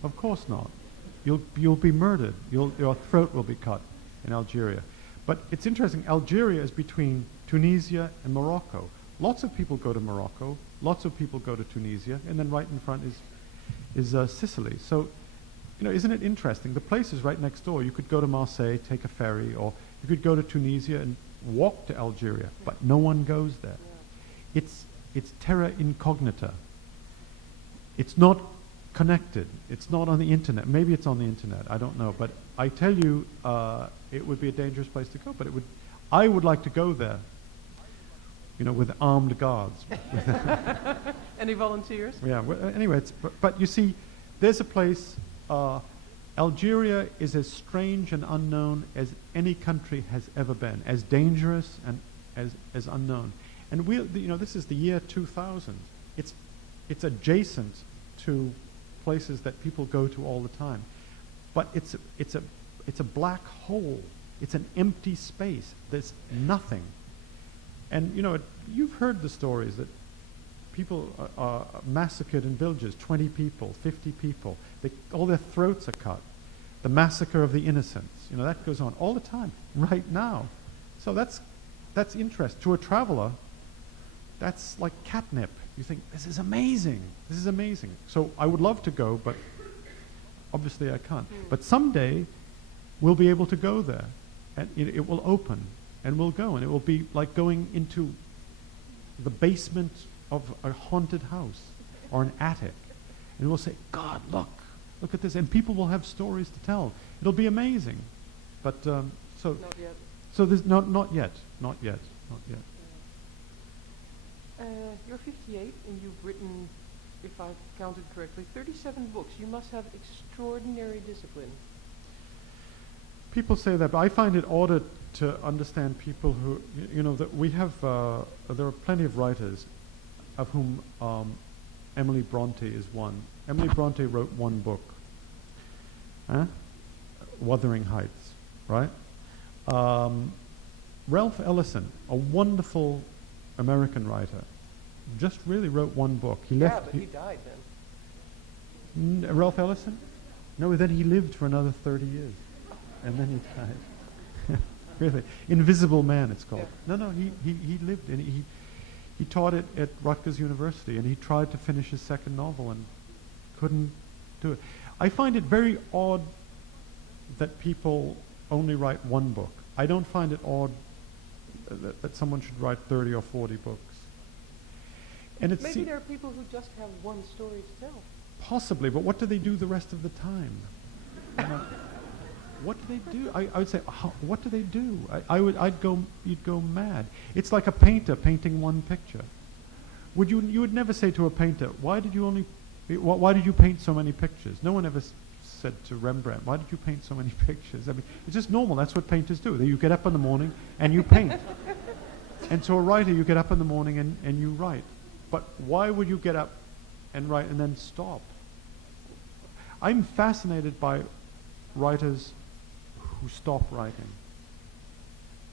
of course not. You'll be murdered. Your throat will be cut in Algeria. But it's interesting. Algeria is between Tunisia and Morocco. Lots of people go to Morocco. Lots of people go to Tunisia, and then right in front is Sicily. So, isn't it interesting? The place is right next door. You could go to Marseille, take a ferry, or you could go to Tunisia and walk to Algeria. But no one goes there. It's terra incognita. It's not connected. It's not on the internet. Maybe it's on the internet. I don't know. But I tell you, it would be a dangerous place to go. But I would like to go there, with armed guards. Any volunteers? Yeah. Well, anyway, but you see, there's a place. Algeria is as strange and unknown as any country has ever been. As dangerous and as unknown. And this is the year 2000. It's adjacent to places that people go to all the time, but it's a black hole. It's an empty space. There's nothing. And you've heard the stories that people are massacred in villages. 20 people, 50 people. All their throats are cut. The massacre of the innocents. That goes on all the time, right now. So that's interest to a traveler. That's like catnip. You think, this is amazing. This is amazing. So I would love to go, but obviously I can't. But someday we'll be able to go there, and it will open, and we'll go, and it will be like going into the basement of a haunted house or an attic, and we'll say, God, look at this, and people will have stories to tell. It'll be amazing. But not yet. So there's not yet. Not yet. You're 58 and you've written, if I've counted correctly, 37 books. You must have extraordinary discipline. People say that, but I find it odder to understand people who, you know, that we have, there are plenty of writers, of whom Emily Bronte is one. Emily Bronte wrote one book, Wuthering Heights, right? Ralph Ellison, a wonderful American writer, just really wrote one book. He Yeah, left. but he died then. Ralph Ellison? No, then he lived for another 30 years, and then he died. Really, Invisible Man, it's called. Yeah. No, he lived, and he taught it at Rutgers University, and he tried to finish his second novel and couldn't do it. I find it very odd that people only write one book. I don't find it odd that someone should write 30 or 40 books. And it's Maybe there are people who just have one story to tell. possibly, but what do they do the rest of the time? You know, what do they do? I would say, what do they do? You'd go mad. It's like a painter painting one picture. You would never say to a painter, why did you paint so many pictures? No one ever said to Rembrandt, why did you paint so many pictures? I mean, it's just normal. That's what painters do. You get up in the morning and you paint. And so a writer, you get up in the morning and you write. But why would you get up and write and then stop? I'm fascinated by writers who stop writing.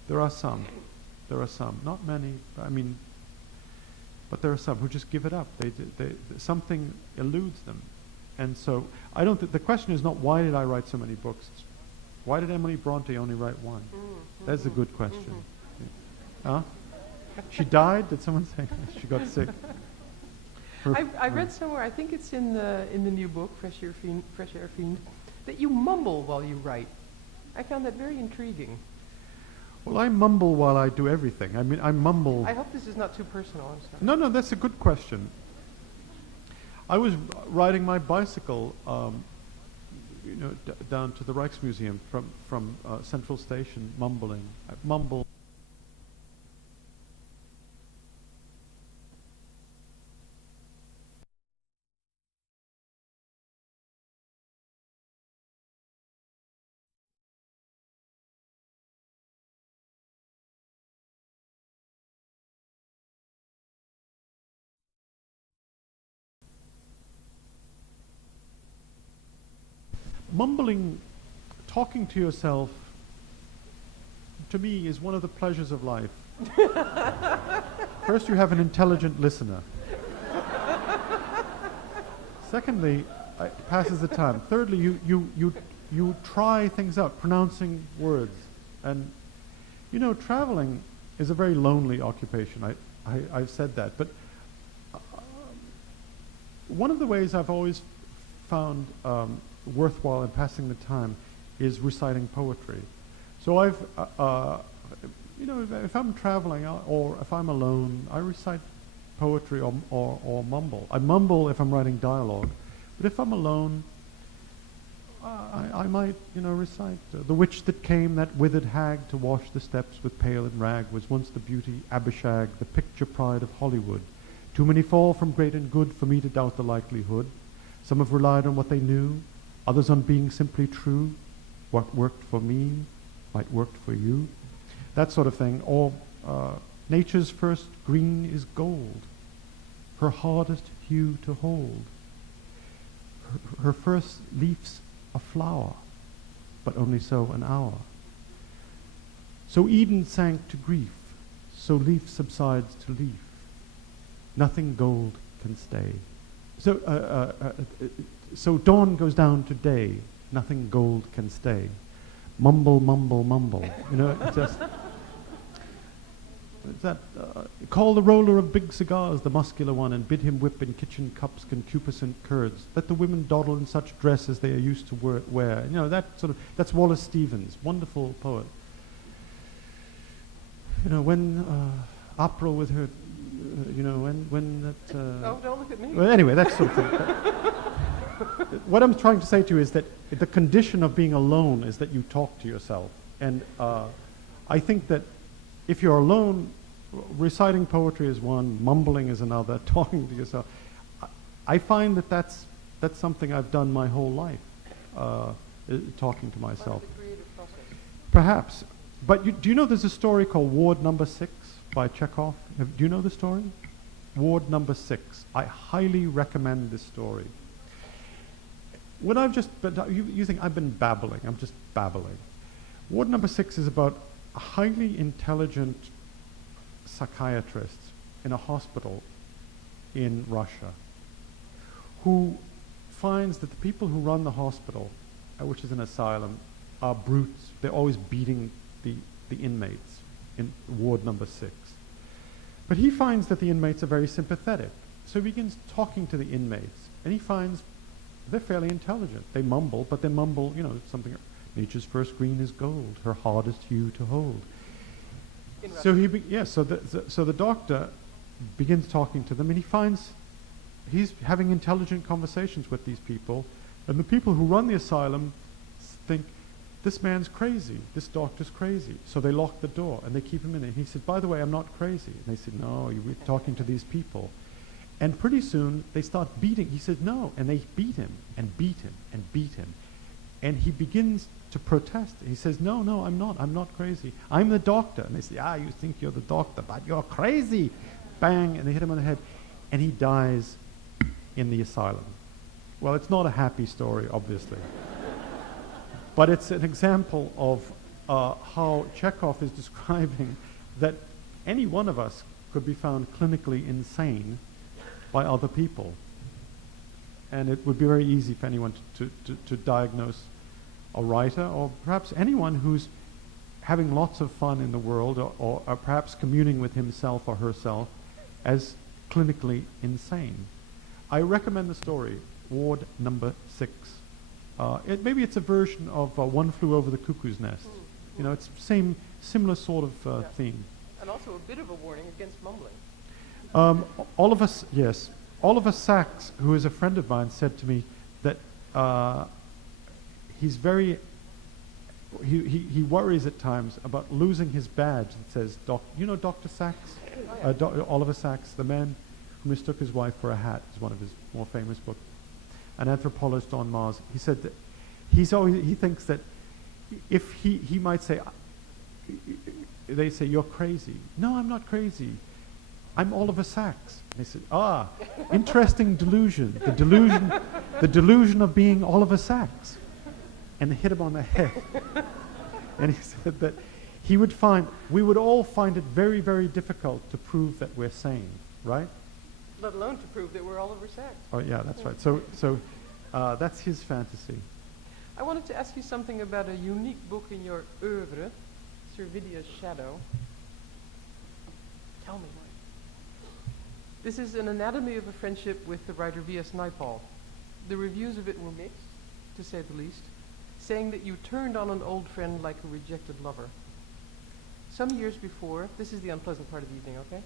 There are some, not many. I mean, but there are some who just give it up. Something eludes them, and so I don't. The question is not why did I write so many books. It's why did Emily Bronte only write one? That's a good question. Huh? She died? Did someone say she got sick? I read somewhere, I think it's in the new book, Fresh Air Fiend, that you mumble while you write. I found that very intriguing. Well, I mumble while I do everything. I mean, I mumble. I hope this is not too personal. I'm sorry. No, that's a good question. I was riding my bicycle, down to the Rijksmuseum from Central Station, mumbling. I mumble. Mumbling, talking to yourself, to me, is one of the pleasures of life. First, you have an intelligent listener. Secondly, it passes the time. Thirdly, you try things out, pronouncing words. And, traveling is a very lonely occupation. I've said that. But one of the ways I've always found worthwhile in passing the time is reciting poetry. So if I'm traveling or if I'm alone, I recite poetry or mumble. I mumble if I'm writing dialogue, but if I'm alone, I might, recite the witch that came, that withered hag, to wash the steps with pail and rag, was once the beauty Abishag, the picture pride of Hollywood. Too many fall from great and good for me to doubt the likelihood. Some have relied on what they knew, others on being simply true. What worked for me might work for you. That sort of thing. Or nature's first green is gold, her hardest hue to hold. Her first leaf's a flower, but only so an hour. So Eden sank to grief, so leaf subsides to leaf. Nothing gold can stay. So dawn goes down to day, nothing gold can stay. Mumble, mumble, mumble. Call the roller of big cigars, the muscular one, and bid him whip in kitchen cups concupiscent curds. Let the women dawdle in such dress as they are used to wear. That's Wallace Stevens, wonderful poet. When opera with her, when that. Oh, don't look at me. Well, anyway, that's something. What I'm trying to say to you is that the condition of being alone is that you talk to yourself, and I think that if you're alone reciting poetry is one, mumbling is another, talking to yourself. I find that that's something I've done my whole life, talking to myself. Part of the creative process. Perhaps. But do you know there's a story called Ward Number 6 by Chekhov? Do you know the story? Ward Number 6. I highly recommend this story. When you think I've been babbling, I'm just babbling. Ward Number 6 is about a highly intelligent psychiatrist in a hospital in Russia who finds that the people who run the hospital, which is an asylum, are brutes. They're always beating the inmates in Ward Number 6. But he finds that the inmates are very sympathetic. So he begins talking to the inmates, and he finds they're fairly intelligent. They mumble, but they mumble, something, nature's first green is gold, her hardest hue to hold. So so the doctor begins talking to them, and he finds he's having intelligent conversations with these people, and the people who run the asylum think, this man's crazy, this doctor's crazy. So they lock the door, and they keep him in it. He said, by the way, I'm not crazy. And they said, no, you're talking to these people. And pretty soon, they start beating. He said, no. And they beat him, and beat him, and beat him. And he begins to protest. He says, no, I'm not crazy. I'm the doctor. And they say, you think you're the doctor, but you're crazy. Bang, and they hit him on the head. And he dies in the asylum. Well, it's not a happy story, obviously. But it's an example of how Chekhov is describing that any one of us could be found clinically insane by other people. And it would be very easy for anyone to diagnose a writer, or perhaps anyone who's having lots of fun in the world, or perhaps communing with himself or herself, as clinically insane. I recommend the story, Ward Number 6. Maybe it's a version of One Flew Over the Cuckoo's Nest. It's similar sort of theme. And also a bit of a warning against mumbling. Oliver Sacks, who is a friend of mine, said to me that he's very, he worries at times about losing his badge that says, Dr. Sacks? Oliver Sacks, the man who mistook his wife for a hat, is one of his more famous books. An anthropologist on Mars. He said that he thinks that if he might say, they say, you're crazy. No, I'm not crazy. I'm Oliver Sacks. And they said, interesting delusion. The delusion of being Oliver Sacks. And they hit him on the head. And he said that we would all find it very, very difficult to prove that we're sane, right? Let alone to prove that we're Oliver Sacks. Oh yeah, that's right. So that's his fantasy. I wanted to ask you something about a unique book in your oeuvre, Servidia's Shadow. Tell me, Mike. This is an anatomy of a friendship with the writer V.S. Naipaul. The reviews of it were mixed, to say the least, saying that you turned on an old friend like a rejected lover. Some years before, this is the unpleasant part of the evening, okay?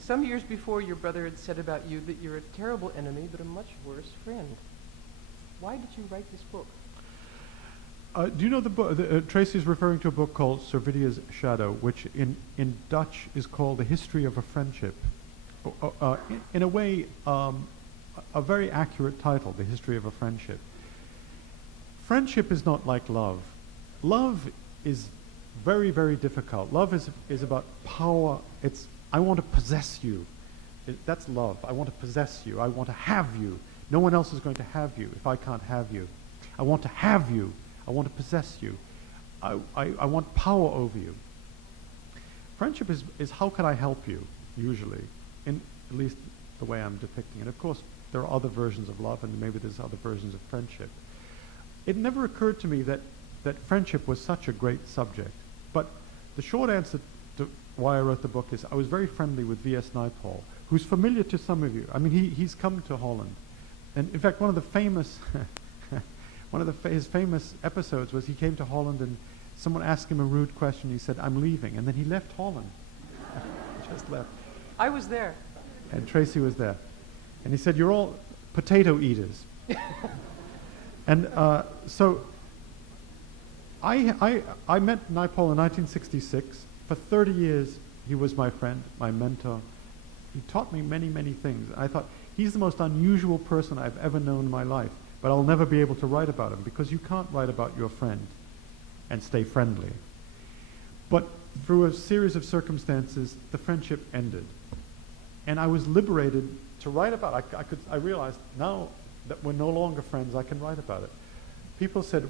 Some years before, your brother had said about you that you're a terrible enemy, but a much worse friend. Why did you write this book? Do you know the book? Tracy is referring to a book called Servidia's Shadow, which in Dutch is called The History of a Friendship. In a way, a very accurate title, The History of a Friendship. Friendship is not like love. Love is very, very difficult. Love is about power. I want to possess you. That's love. I want to possess you. I want to have you. No one else is going to have you if I can't have you. I want to have you. I want to possess you. I want power over you. Friendship is how can I help you, usually, in at least the way I'm depicting it. Of course, there are other versions of love, and maybe there's other versions of friendship. It never occurred to me that friendship was such a great subject. But the short answer to why I wrote the book is I was very friendly with V.S. Naipaul, who's familiar to some of you. I mean, he's come to Holland. And in fact, one of the famous, his famous episodes was he came to Holland and someone asked him a rude question. He said, "I'm leaving." And then he left Holland. Just left. I was there. And Tracy was there. And he said, "You're all potato eaters." And so I met Naipaul in 1966. For 30 years, He was my friend, my mentor. He taught me many, many things. I thought, he's the most unusual person I've ever known in my life, but I'll never be able to write about him because you can't write about your friend and stay friendly. But through a series of circumstances, the friendship ended. And I was liberated to write about it. I realized now that we're no longer friends, I can write about it. People said,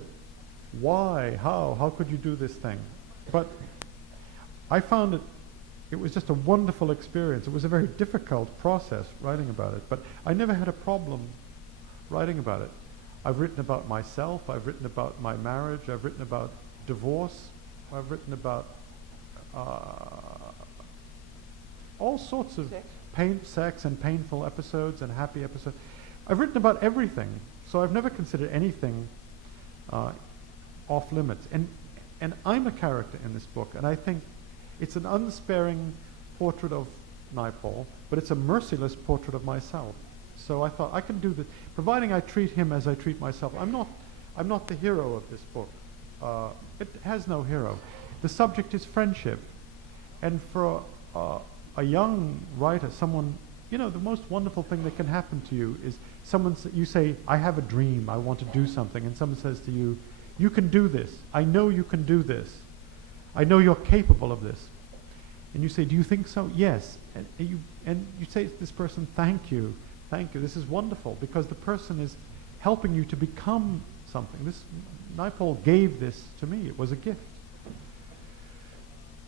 why, how could you do this thing? But I found it was just a wonderful experience. It was a very difficult process writing about it, but I never had a problem writing about it. I've written about myself, I've written about my marriage, I've written about divorce, I've written about all sorts of sex and painful episodes and happy episodes. I've written about everything, so I've never considered anything off limits. And I'm a character in this book, and I think it's an unsparing portrait of Naipaul, but it's a merciless portrait of myself. So I thought I can do this, providing I treat him as I treat myself. I'm not the hero of this book. It has no hero. The subject is friendship, and for a young writer, someone, the most wonderful thing that can happen to you is you say, I have a dream, I want to do something, and someone says to you, you can do this. I know you can do this. I know you're capable of this. And you say, do you think so? Yes. And you say to this person, thank you. This is wonderful, because the person is helping you to become something. Naipaul gave this to me. It was a gift.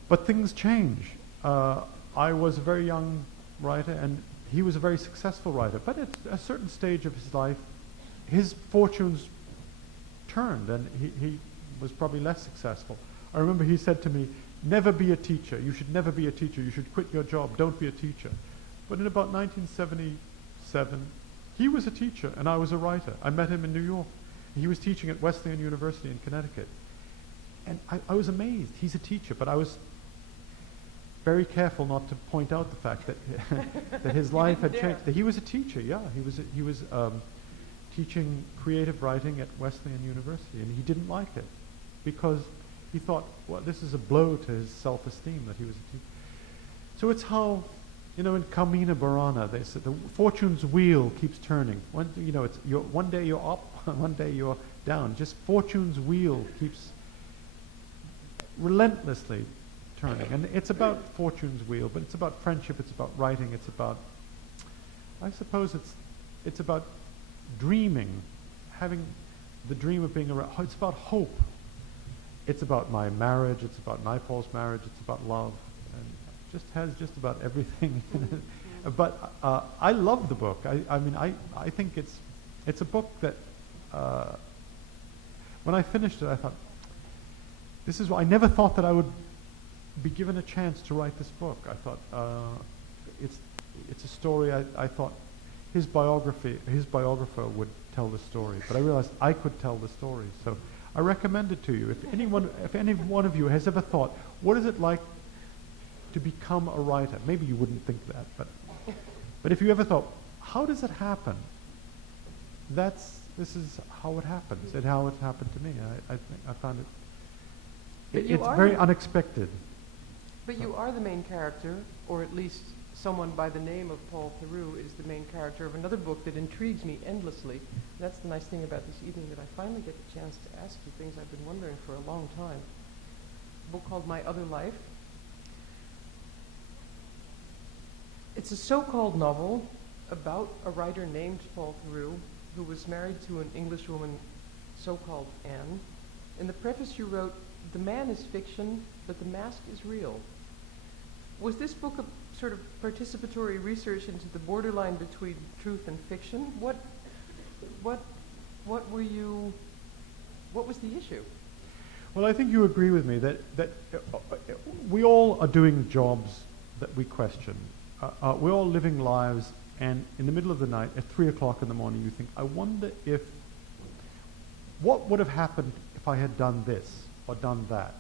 But things change. I was a very young writer, and he was a very successful writer. But at a certain stage of his life, his fortunes turned, and he was probably less successful. I remember he said to me, never be a teacher. You should never be a teacher. You should quit your job. Don't be a teacher. But in about 1977, he was a teacher, and I was a writer. I met him in New York. He was teaching at Wesleyan University in Connecticut. And I was amazed. He's a teacher, but I was very careful not to point out the fact that that his life had changed. That he was a teacher, yeah. He was teaching creative writing at Wesleyan University, and he didn't like it because he thought, well, this is a blow to his self-esteem that he was a teacher. So it's how, in Carmina Burana, they said the fortune's wheel keeps turning. One day you're up, one day you're down. Just fortune's wheel keeps relentlessly turning. And it's about fortune's wheel, but it's about friendship, it's about writing, it's about, I suppose it's about dreaming, having the dream of being around. It's about hope. It's about my marriage, it's about Naipaul's marriage, it's about love, and it just has just about everything in it. But I love the book. I think it's a book that when I finished it, I thought, I never thought that I would be given a chance to write this book. I thought it's a story. I thought his biographer would tell the story, but I realized I could tell the story. So I recommend it to you. If any one of you has ever thought, what is it like to become a writer? Maybe you wouldn't think that, but if you ever thought, how does it happen? This is how it happens, and how it happened to me. I think I found it's very unexpected. But you are the main character, or at least someone by the name of Paul Theroux is the main character of another book that intrigues me endlessly. That's the nice thing about this evening, that I finally get the chance to ask you things I've been wondering for a long time. A book called My Other Life. It's a so-called novel about a writer named Paul Theroux who was married to an English woman, so-called Anne. In the preface you wrote, "The man is fiction, but the mask is real." Was this book a sort of participatory research into the borderline between truth and fiction? What was the issue? Well, I think you agree with me that we all are doing jobs that we question. We're all living lives, and in the middle of the night, at 3 o'clock in the morning, you think, I wonder what would have happened if I had done this or done that?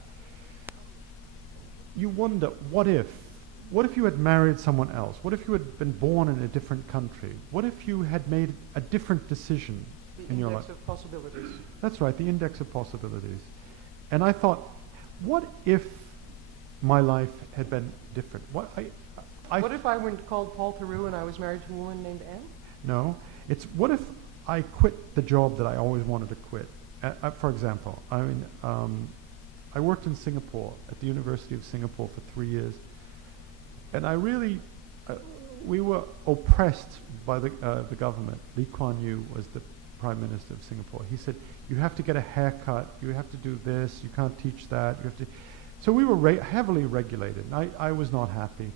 You wonder, what if you had married someone else? What if you had been born in a different country? What if you had made a different decision in your life? The index of possibilities. That's right, the index of possibilities. And I thought, what if my life had been different. What if I were called Paul Theroux and I was married to a woman named Anne? No, it's what if I quit the job that I always wanted to quit? For example, I worked in Singapore at the University of Singapore for 3 years, and I really, we were oppressed by the government. Lee Kuan Yew was the Prime Minister of Singapore. He said, you have to get a haircut, you have to do this, you can't teach that, you have to. So we were heavily regulated, and I was not happy.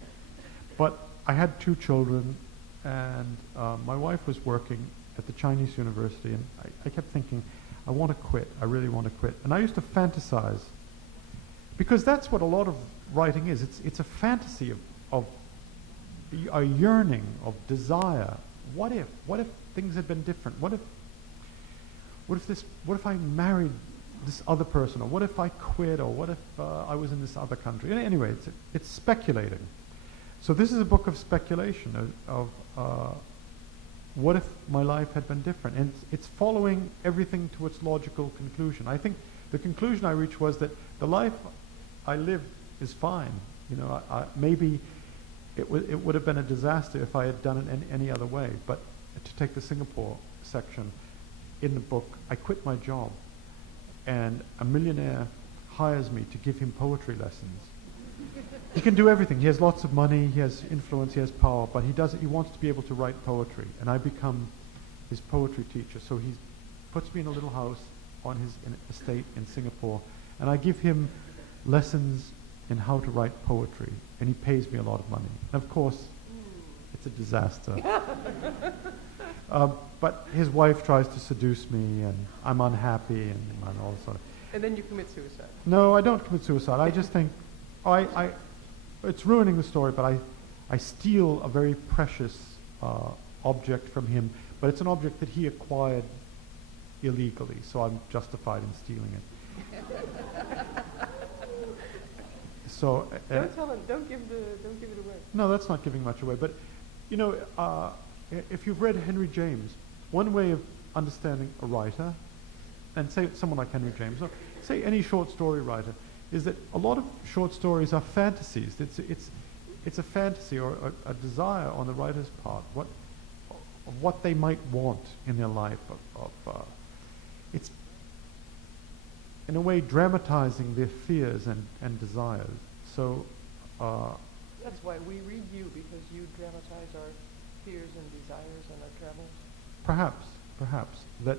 But I had 2 children, and my wife was working at the Chinese university, and I kept thinking, I want to quit, I really want to quit. And I used to fantasize, because that's what a lot of writing is. It's a fantasy of a yearning, of desire. What if things had been different? What if I married this other person, or what if I quit, or what if I was in this other country? Anyway, it's speculating. So this is a book of speculation, of what if my life had been different? And it's following everything to its logical conclusion. I think the conclusion I reached was that the life I live is fine. You know, maybe it would have been a disaster if I had done it in any other way. But to take the Singapore section, in the book, I quit my job, and a millionaire hires me to give him poetry lessons. He can do everything. He has lots of money, he has influence, he has power, but he wants to be able to write poetry, and I become his poetry teacher. So he puts me in a little house on his estate in Singapore, and I give him lessons in how to write poetry, and he pays me a lot of money. And of course, it's a disaster. But his wife tries to seduce me, and I'm unhappy, and all sort of. And then you commit suicide. No, I don't commit suicide. I just think, it's ruining the story, but I steal a very precious object from him, but it's an object that he acquired illegally, so I'm justified in stealing it. So don't tell him. Don't give it away. No, that's not giving much away. But you know, if you've read Henry James, one way of understanding a writer, and say someone like Henry James, or say any short story writer, is that a lot of short stories are fantasies. It's a fantasy or a desire on the writer's part, what they might want in their life. It's in a way dramatizing their fears and desires. So that's why we read you, because you dramatize our fears and desires and our travels. Perhaps that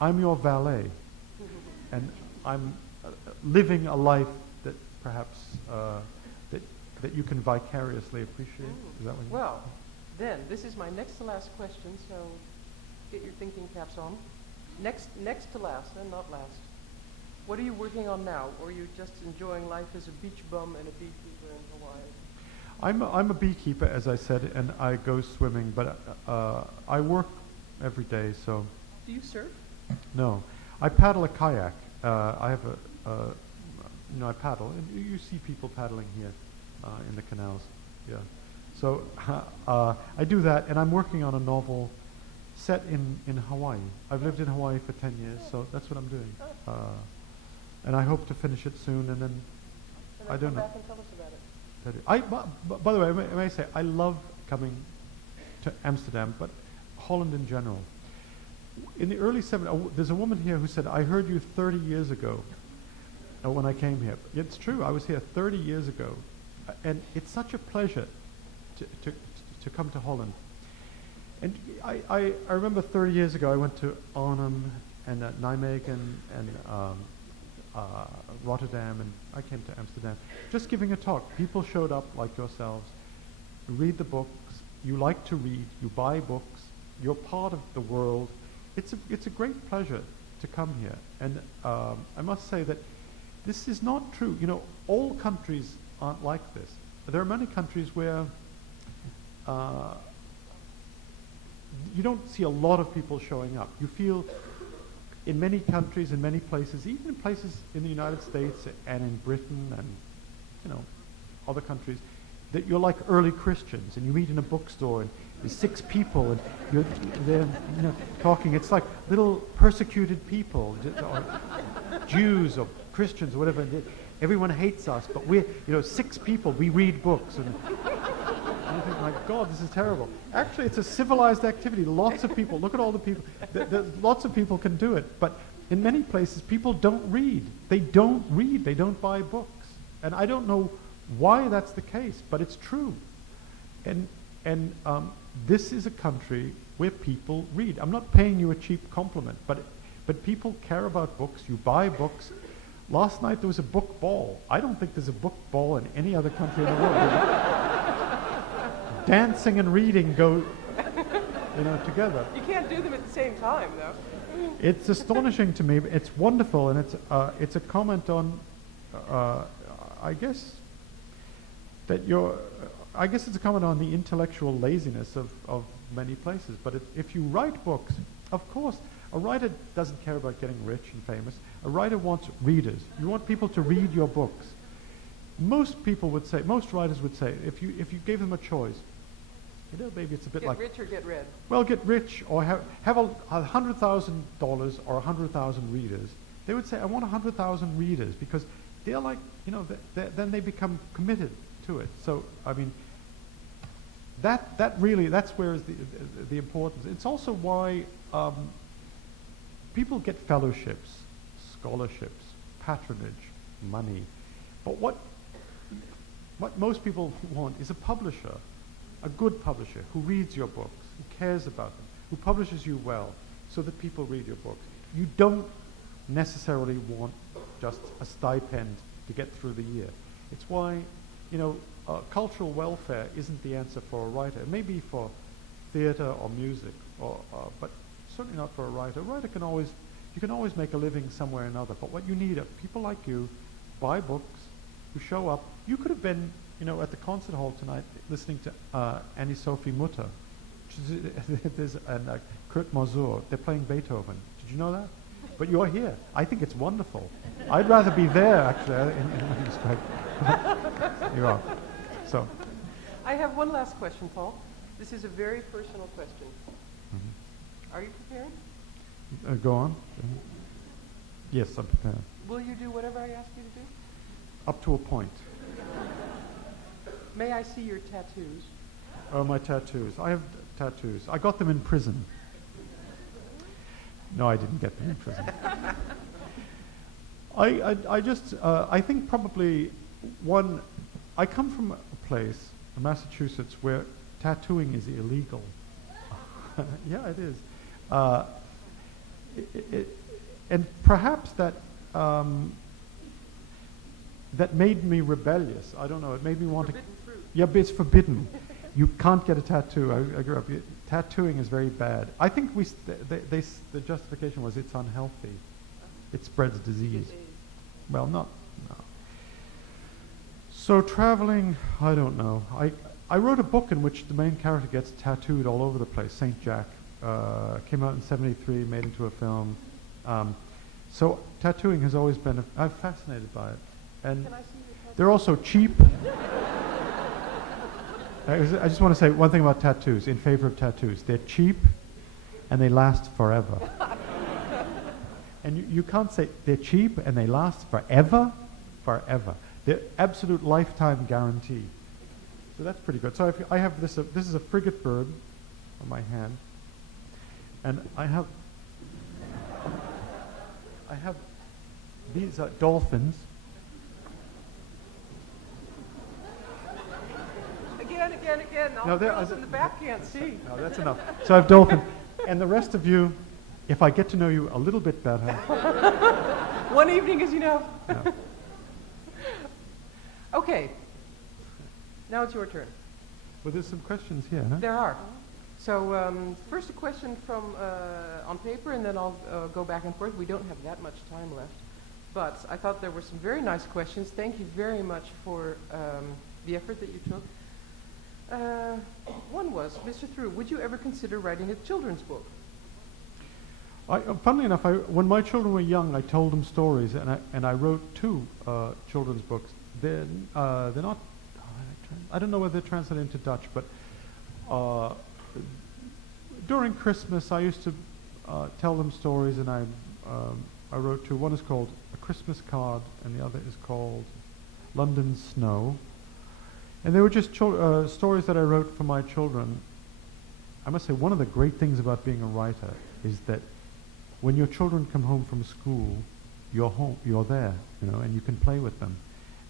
I'm your valet, and I'm living a life that perhaps that you can vicariously appreciate. Is that what you Well, then this is my next to last question. So get your thinking caps on. Next to last, and not last. What are you working on now, or are you just enjoying life as a beach bum and a beekeeper in Hawaii? I'm a beekeeper, as I said, and I go swimming, but I work every day. So. Do you surf? No, I paddle a kayak. I have I paddle, and you see people paddling here in the canals. Yeah. So I do that, and I'm working on a novel set in Hawaii. I've lived in Hawaii for 10 years, so that's what I'm doing. And I hope to finish it soon, and then I don't know. Come back and tell us about it. By the way, I may say, I love coming to Amsterdam, but Holland in general. In the early 70s, there's a woman here who said, I heard you 30 years ago when I came here. It's true, I was here 30 years ago. And it's such a pleasure to come to Holland. And I remember 30 years ago, I went to Arnhem and Nijmegen and Rotterdam, and I came to Amsterdam, just giving a talk. People showed up like yourselves, read the books, you like to read, you buy books, you're part of the world. It's a great pleasure to come here. And I must say that this is not true. You know, all countries aren't like this. There are many countries where you don't see a lot of people showing up. You feel in many countries, in many places, even in places in the United States and in Britain and other countries, that you're like early Christians, and you meet in a bookstore and there's 6 people and they're talking. It's like little persecuted people, or Jews or Christians or whatever. everyone hates us, but we're, 6 people, we read books. And I think, my God, this is terrible. Actually, it's a civilized activity. Lots of people, look at all the people, lots of people can do it. But in many places, people don't read. They don't read. They don't buy books. And I don't know why that's the case, but it's true. And this is a country where people read. I'm not paying you a cheap compliment, but people care about books. You buy books. Last night there was a book ball. I don't think there's a book ball in any other country in the world. Dancing and reading go, together. You can't do them at the same time, though. It's astonishing to me. It's wonderful, and it's a comment on, I guess it's a comment on the intellectual laziness of many places. But if you write books, of course, a writer doesn't care about getting rich and famous. A writer wants readers. You want people to read your books. Most writers would say, if you gave them a choice, maybe it's a bit like... Get rich or get read. Well, get rich or have $100,000 or 100,000 readers. They would say, I want 100,000 readers, because they're like, then they become committed to it. So, I mean, that's where is the importance. It's also why people get fellowships, scholarships, patronage, money. But what most people want is a publisher, a good publisher who reads your books, who cares about them, who publishes you well, so that people read your books. You don't necessarily want just a stipend to get through the year. It's why, cultural welfare isn't the answer for a writer. It may be for theater or music, but certainly not for a writer. A writer you can always make a living somewhere or another. But what you need are people like you, buy books, who show up. You could have been, at the concert hall tonight listening to Annie-Sophie Mutter, and Kurt Masur. They're playing Beethoven. Did you know that? But you're here. I think it's wonderful. I'd rather be there, actually, in retrospect. You are. So. I have one last question, Paul. This is a very personal question. Mm-hmm. Are you prepared? Go on. Mm-hmm. Yes, I'm prepared. Will you do whatever I ask you to do? Up to a point. May I see your tattoos? Oh, my tattoos. I have tattoos. I got them in prison. No, I didn't get them in prison. I think probably I come from a place, Massachusetts, where tattooing is illegal. Yeah, it is. And perhaps that made me rebellious. I don't know. It made me want forbidden fruit. Yeah, but it's forbidden. You can't get a tattoo. I grew up. Tattooing is very bad. I think the justification was it's unhealthy. It spreads disease. Well, no. So traveling, I don't know. I wrote a book in which the main character gets tattooed all over the place. Saint Jack came out in '73, made into a film. So tattooing has always been. I'm fascinated by it, and Can I see your tattoo? they're also cheap. I just want to say one thing about tattoos, in favor of tattoos. They're cheap, and they last forever. And you can't say they're cheap and they last forever. They're absolute lifetime guarantee. So that's pretty good. So I have this is a frigate bird on my hand, and I have these dolphins. Again. All the girls in the back can't see. No, that's enough. So I have dolphins. And the rest of you, if I get to know you a little bit better. One evening is enough. No. Okay. Now it's your turn. Well, there's some questions here, huh? There are. So first a question from on paper, and then I'll go back and forth. We don't have that much time left. But I thought there were some very nice questions. Thank you very much for the effort that you took. One was, Mr. Theroux, would you ever consider writing a children's book? Funnily enough, when my children were young, I told them stories, and I wrote 2 children's books. They're not. I don't know whether they're translated into Dutch, but during Christmas, I used to tell them stories, and I wrote two. One is called A Christmas Card, and the other is called London Snow. And they were just stories that I wrote for my children. I must say, one of the great things about being a writer is that when your children come home from school, you're home, you're there, and you can play with them.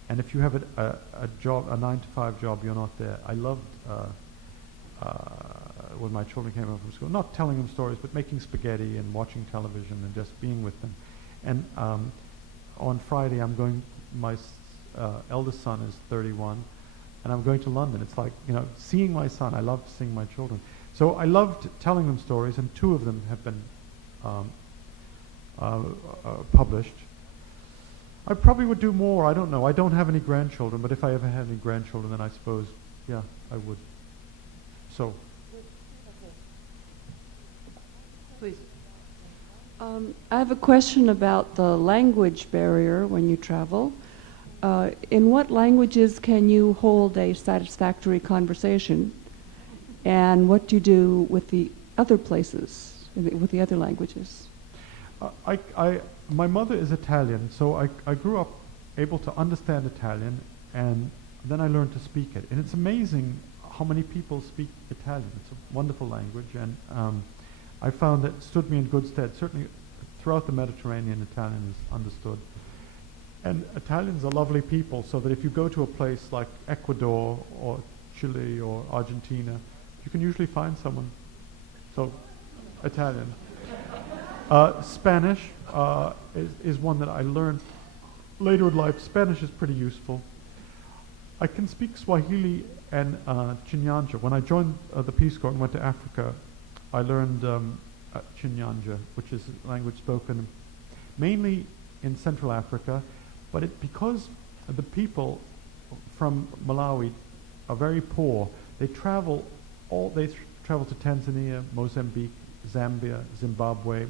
And if you have a job, a 9-to-5 job, you're not there. I loved when my children came home from school, not telling them stories, but making spaghetti and watching television and just being with them. And on Friday, I'm going. My eldest son is 31, and I'm going to London. It's like seeing my son. I love seeing my children. So I loved telling them stories, and 2 of them have been published. I probably would do more. I don't know. I don't have any grandchildren, but if I ever had any grandchildren, then I suppose, yeah, I would. So. Please. I have a question about the language barrier when you travel. In what languages can you hold a satisfactory conversation? And what do you do with the other places, with the other languages? My mother is Italian, so I grew up able to understand Italian, and then I learned to speak it. And it's amazing how many people speak Italian. It's a wonderful language, and I found that it stood me in good stead. Certainly throughout the Mediterranean, Italian is understood. And Italians are lovely people, so that if you go to a place like Ecuador or Chile or Argentina, you can usually find someone. So, Italian. Spanish is one that I learned later in life. Spanish is pretty useful. I can speak Swahili and Chinyanja. When I joined the Peace Corps and went to Africa, I learned Chinyanja, which is a language spoken mainly in Central Africa, but because the people from Malawi are very poor, they travel to Tanzania, Mozambique, Zambia, Zimbabwe,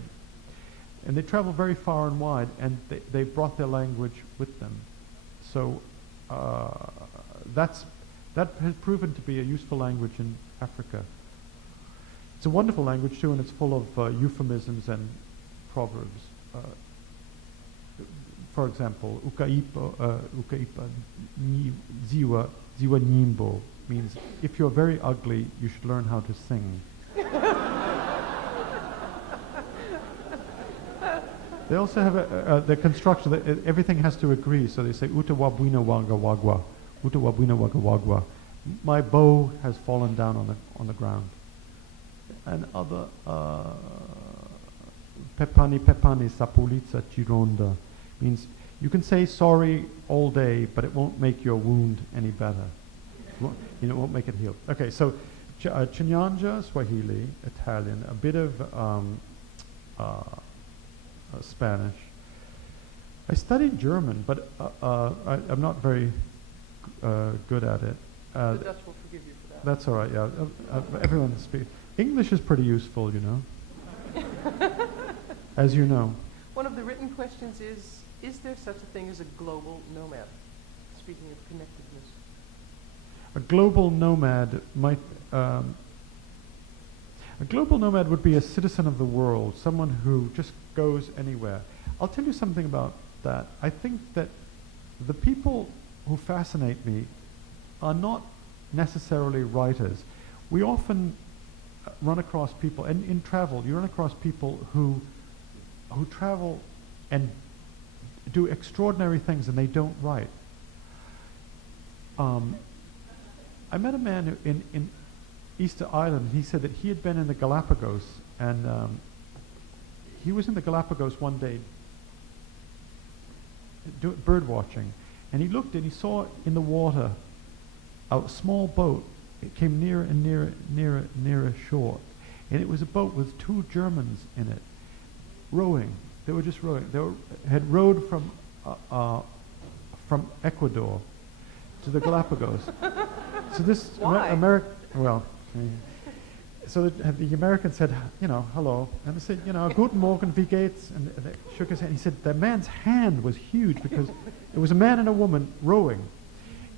and they travel very far and wide, and they brought their language with them. So that has proven to be a useful language in Africa. It's a wonderful language too, and it's full of euphemisms and proverbs. For example, ukaipa ziwa nyimbo means if you're very ugly, you should learn how to sing. They also have the construction that everything has to agree. So they say uta wabwina waga wagwa, uta wabwina waga wagwa. My bow has fallen down on the ground. And other pepani sapulitsa chironda means you can say sorry all day, but it won't make your wound any better. It won't make it heal. Okay, so Chinyanja, Swahili, Italian, a bit of Spanish. I studied German, but I'm not very good at it. The Dutch will forgive you for that. That's all right, yeah. Everyone speaks. English is pretty useful, as you know. One of the written questions is there such a thing as a global nomad? Speaking of connectedness. A global nomad might... a global nomad would be a citizen of the world, someone who just goes anywhere. I'll tell you something about that. I think that the people who fascinate me are not necessarily writers. We often run across people, and in travel, you run across people who travel and do extraordinary things and they don't write. I met a man in Easter Island. He said that he had been in the Galapagos, and he was in the Galapagos one day bird watching, and he looked and he saw in the water a small boat. It came nearer and nearer shore, and it was a boat with 2 Germans in it, rowing. They were just rowing. They had rowed from Ecuador to the Galapagos. So this American, so the American said, hello, and they said, Guten Morgen, wie geht's? And they shook his hand. He said the man's hand was huge because it was a man and a woman rowing.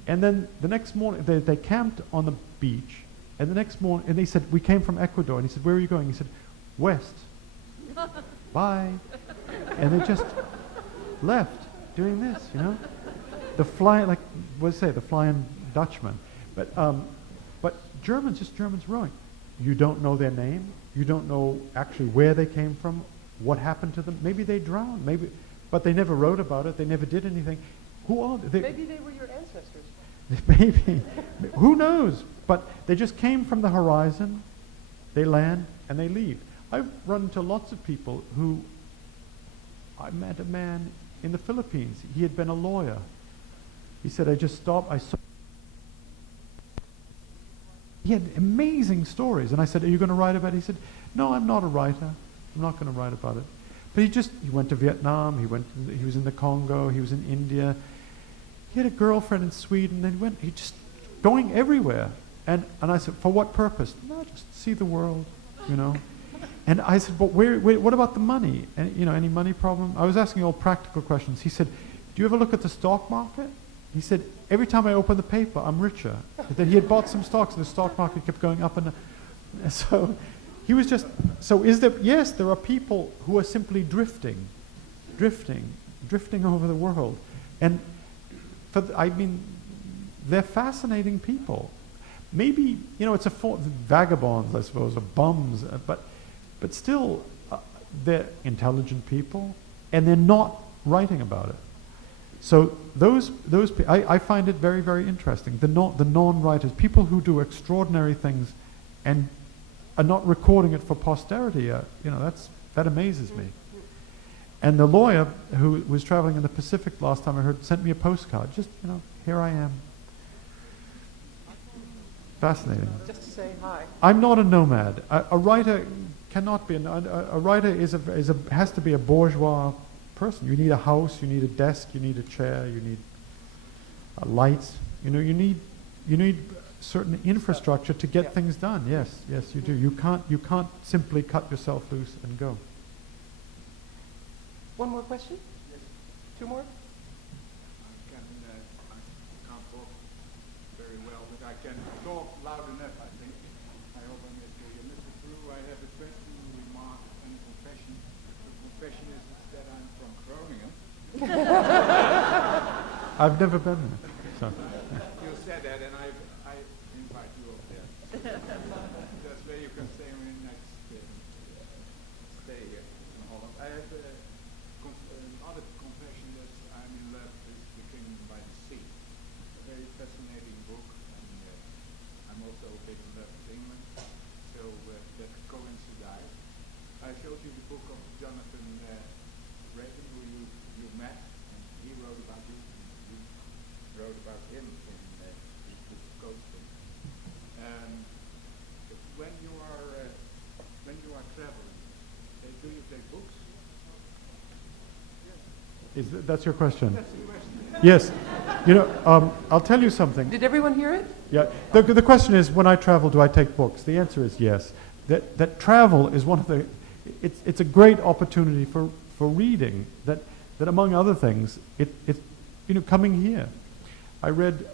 And then the next morning, they camped on the beach, and the next morning, and they said, we came from Ecuador. And he said, where are you going? He said, west. Bye. And they just left doing this, you know? The flying Dutchman. But Germans rowing. You don't know their name. You don't know actually where they came from, what happened to them. Maybe they drowned, but they never wrote about it. They never did anything. Who are they? Maybe they were your ancestors. Maybe. Who knows? But they just came from the horizon, they land, and they leave. I've run into lots of people who... I met a man in the Philippines. He had been a lawyer. He said, I just stopped, I saw... He had amazing stories. And I said, are you going to write about it? He said, no, I'm not a writer. I'm not going to write about it. But he went to Vietnam, he was in the Congo, he was in India. He had a girlfriend in Sweden, and he just going everywhere. And I said, for what purpose? No, just see the world, you know. And I said, but what about the money? And, you know, any money problem? I was asking all practical questions. He said, do you ever look at the stock market? He said, every time I open the paper, I'm richer. That he had bought some stocks, and the stock market kept going up and so he was just, yes, there are people who are simply drifting over the world. And they're fascinating people. Maybe, you know, it's vagabonds, I suppose, or bums, but still, they're intelligent people, and they're not writing about it. So I find it very, very interesting. The non-writers, people who do extraordinary things, and are not recording it for posterity. You know, that amazes me. And the lawyer who was traveling in the Pacific last time I heard sent me a postcard. Just, you know, here I am. Fascinating. Just to say hi. I'm not a nomad. A writer cannot be. A writer has to be a bourgeois person. You need a house. You need a desk. You need a chair. You need lights. You know, you need certain infrastructure to get things done. Yes, you do. You can't simply cut yourself loose and go. One more question? Yes. Two more? I can't talk very well, but I can talk loud enough, I think. I hope I'm able to. Mr. Theroux, I have a question, remark, and a confession. The confession is that I'm from Groningen. I've never been there. So. You said that, and I invite you up there. That's where you can stay on your next stay in Holland. I have another confession that I'm in love with The Kingdom by the Sea. A very fascinating book, and I'm also a bit in love with England, so that coincides. I showed you the book of Jonathan Reagan, who you met, and he wrote about you, and you wrote about him in his book Coasting. When you are traveling, do you take books? That's your question? That's the question. Yes. You know, I'll tell you something. Did everyone hear it? Yeah. The question is, when I travel, do I take books? The answer is yes. That travel is one of the... It's a great opportunity for reading. That among other things, it's you know, coming here. I read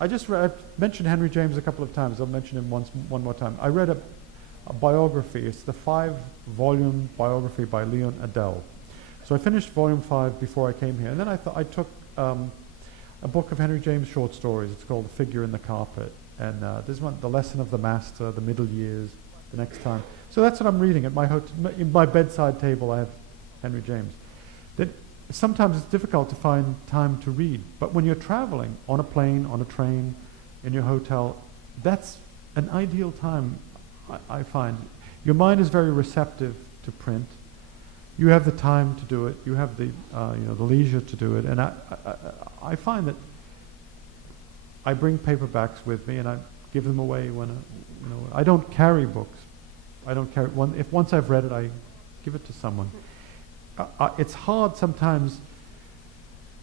I mentioned Henry James a couple of times. I'll mention him one more time. I read a biography. It's the 5-volume biography by Leon Adele. So I finished volume 5 before I came here, and then I took a book of Henry James short stories. It's called The Figure in the Carpet, and this one, The Lesson of the Master, The Middle Years, The Next Time. So that's what I'm reading at my in my bedside table. I have Henry James. Sometimes it's difficult to find time to read, but when you're traveling on a plane, on a train, in your hotel, that's an ideal time, I find. Your mind is very receptive to print. You have the time to do it. You have the the leisure to do it, and I find that I bring paperbacks with me, and I give them away when I don't carry books. I don't carry one. If once I've read it, I give it to someone. It's hard sometimes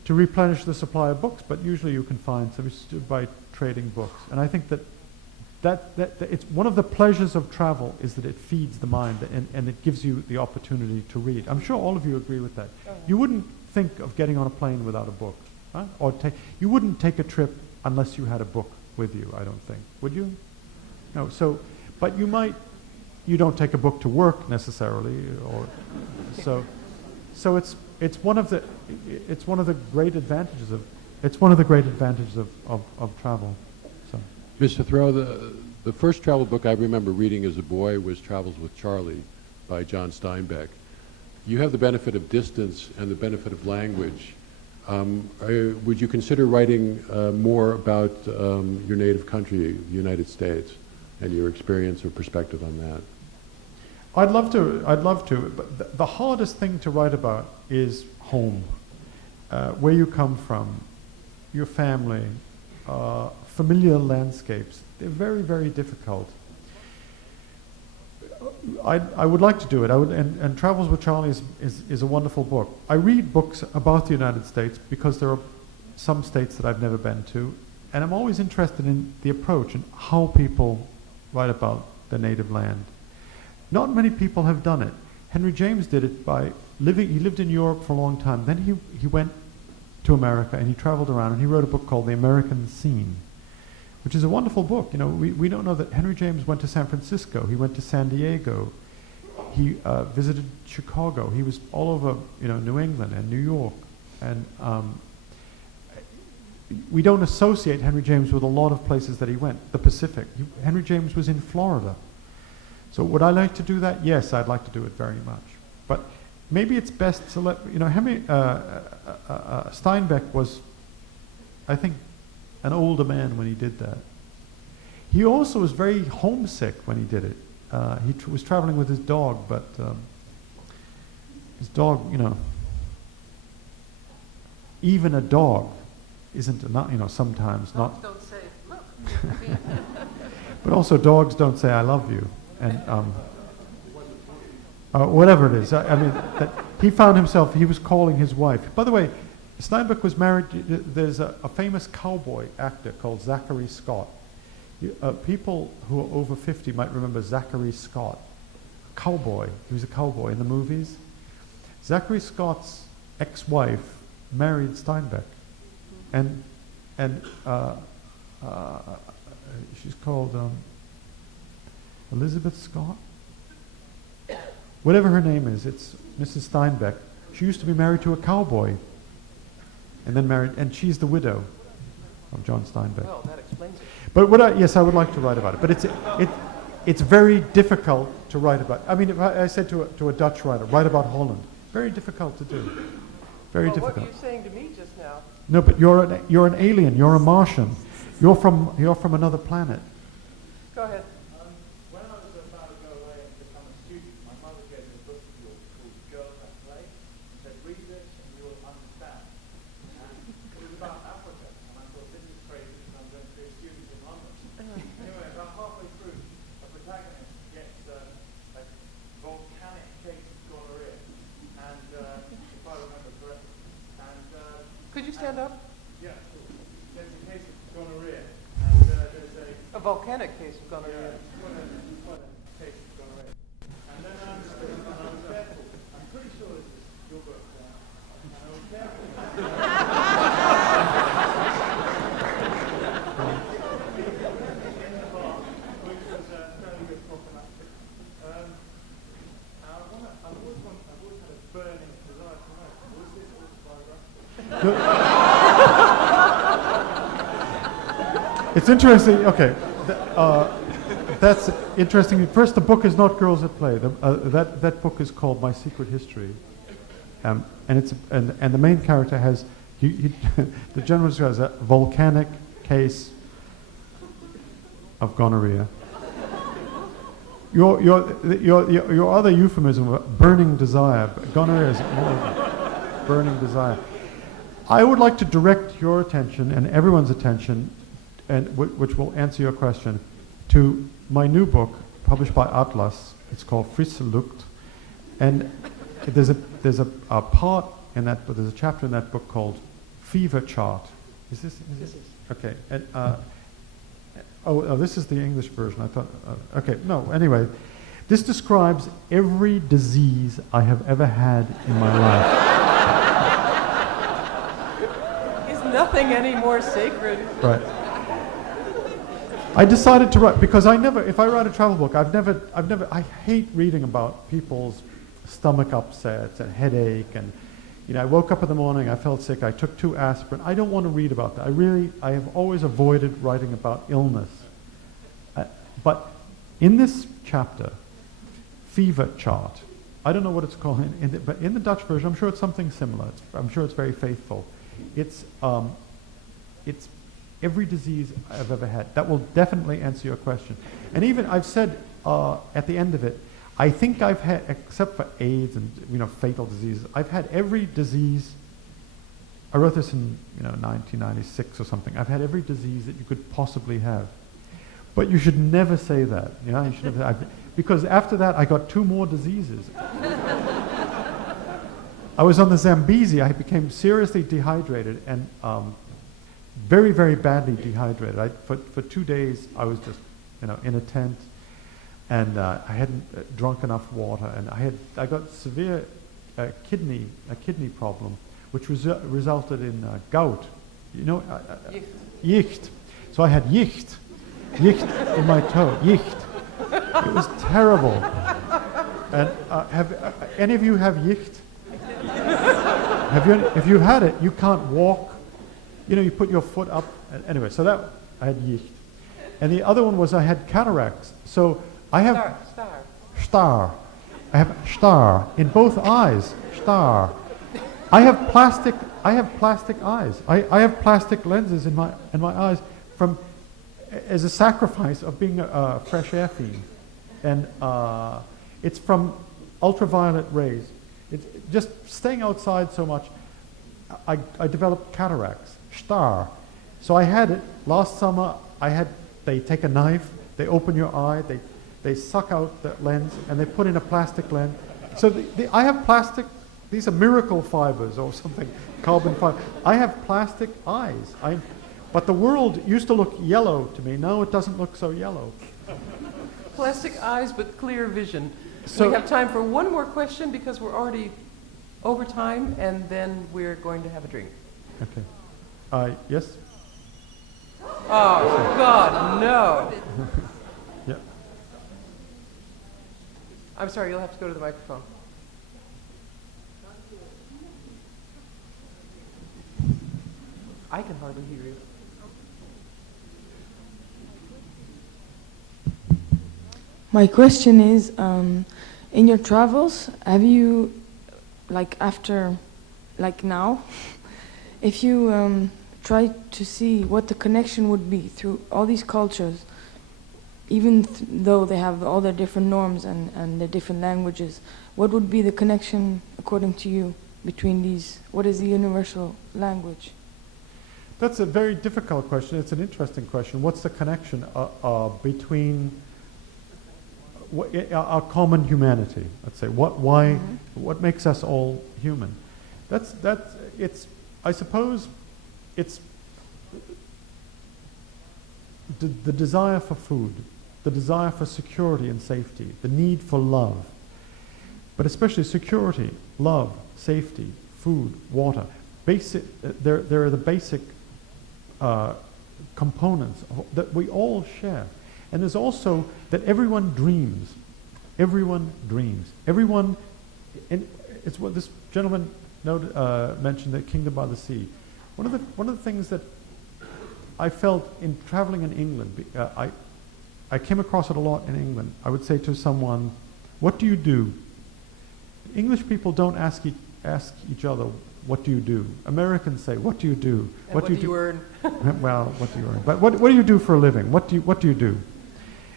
to replenish the supply of books, but usually you can find some by trading books. And I think that it's one of the pleasures of travel is that it feeds the mind and it gives you the opportunity to read. I'm sure all of you agree with that. You wouldn't think of getting on a plane without a book, huh? Or you wouldn't take a trip unless you had a book with you, I don't think. Would you? No. So, but you might. You don't take a book to work necessarily, or so. So it's one of the great advantages of travel. So Mr. Thoreau, the first travel book I remember reading as a boy was Travels with Charlie by John Steinbeck. You have the benefit of distance and the benefit of language. Would you consider writing more about your native country, the United States, and your experience or perspective on that? I'd love to. But the hardest thing to write about is home, where you come from, your family, familiar landscapes. They're very, very difficult. I would like to do it. And Travels with Charlie is a wonderful book. I read books about the United States because there are some states that I've never been to, and I'm always interested in the approach and how people write about their native land. Not many people have done it. Henry James did it by living. He lived in Europe for a long time. Then he went to America and he traveled around and he wrote a book called The American Scene, which is a wonderful book. You know, we don't know that Henry James went to San Francisco. He went to San Diego. He visited Chicago. He was all over, New England and New York. And we don't associate Henry James with a lot of places that he went. The Pacific. Henry James was in Florida. So would I like to do that? Yes, I'd like to do it very much. But maybe it's best to let, Henry Steinbeck was, I think, an older man when he did that. He also was very homesick when he did it. He was traveling with his dog, but his dog, even a dog isn't enough, sometimes not. Dogs don't say, look. But also dogs don't say I love you. And whatever it is. I mean, that he found himself, he was calling his wife. By the way, Steinbeck was married, there's a famous cowboy actor called Zachary Scott. People who are over 50 might remember Zachary Scott. Cowboy. He was a cowboy in the movies. Zachary Scott's ex-wife married Steinbeck. And she's called Elizabeth Scott? Whatever her name is, it's Mrs. Steinbeck. She used to be married to a cowboy. And then married, and she's the widow of John Steinbeck. Well, that explains it. But yes, I would like to write about it. But it's very difficult to write about. I mean, if I said to a Dutch writer, write about Holland. Very difficult to do. Very difficult. What were you saying to me just now? No, but you're an alien. You're a Martian. You're from another planet. Go ahead. When I was about to go away and become a student, my mother gave me a book called Girls That Play. She said, read this and you will understand. And it was about Africa, and I thought, this is crazy because I'm going to be a student in London. Anyway, about halfway through, a protagonist gets a volcanic case of gonorrhea, and if I remember correctly. And Could you stand up? yeah, there's a case of gonorrhea, and there's A volcanic case of gonorrhea. quite a case of gonorrhea. And then I understood, and I was careful. I'm pretty sure this is your book. And I was careful. In the bar, which was a fairly good prophylactic. I've always had a burning desire to know, was this autobiographical? It's interesting. Okay, that's interesting. First, the book is not Girls That Play. That book is called My Secret History, and the main character has the general has a volcanic case of gonorrhea. Your other euphemism, burning desire. Gonorrhea is more burning desire. I would like to direct your attention and everyone's attention, and which will answer your question, to my new book published by Atlas. It's called Frisse Lucht, and there's a part in that, but there's a chapter in that book called Fever Chart. Is this? Okay. And, this is the English version. I thought. Okay. No. Anyway, this describes every disease I have ever had in my life. Is nothing any more sacred? Right. I decided to write because if I write a travel book, I hate reading about people's stomach upsets and headache, and I woke up in the morning, I felt sick, I took 2 aspirin. I don't want to read about that. I have always avoided writing about illness. But in this chapter, fever chart, I don't know what it's called, but in the Dutch version, I'm sure it's something similar. I'm sure it's very faithful. It's every disease I've ever had. That will definitely answer your question. And even I've said at the end of it, I think I've had, except for AIDS and fatal diseases, I've had every disease. I wrote this in 1996 or something. I've had every disease that you could possibly have. But you should never say that. You should never, because after that I got 2 more diseases. I was on the Zambezi. I became seriously dehydrated and very, very badly dehydrated. For 2 days I was just in a tent, and I hadn't drunk enough water, and I got severe kidney problem, which resulted in gout. Yicht. So I had yicht in my toe. Yicht. It was terrible. And have any of you have yicht? If you had it, you can't walk. You put your foot up. Anyway, so that I had yicht. And the other one was I had cataracts. So I have star. I have star in both eyes. Star. I have plastic eyes. I have plastic lenses in my eyes as a sacrifice of being a Fresh Air Fiend. And it's from ultraviolet rays. It's just staying outside so much. I developed cataracts. Star. So I had it last summer. They take a knife, they open your eye, they suck out the lens, and they put in a plastic lens. So I have plastic. These are miracle fibers or something, carbon fiber. I have plastic eyes. But the world used to look yellow to me. Now it doesn't look so yellow. Plastic eyes but clear vision. So we have time for one more question because we're already over time, and then we're going to have a drink. Okay. Yes? Oh, God, no. Yeah. I'm sorry, you'll have to go to the microphone. I can hardly hear you. My question is, in your travels, have you, now, if you try to see what the connection would be through all these cultures, even though they have all their different norms and their different languages, what would be the connection, according to you, between these? What is the universal language? That's a very difficult question. It's an interesting question. What's the connection between our common humanity? Let's say what makes us all human? I suppose it's the desire for food, the desire for security and safety, the need for love, but especially security, love, safety, food, water. There are the basic components that we all share. And there's also that everyone dreams. Everyone dreams. Everyone, and it's what this gentleman mentioned, the Kingdom by the Sea. One of the things that I felt in traveling in England, I came across it a lot in England. I would say to someone, "What do you do?" English people don't ask each other, "What do you do?" Americans say, "What do you do?" And what do you earn? Well, what do you earn? But what do you do for a living? What do you do?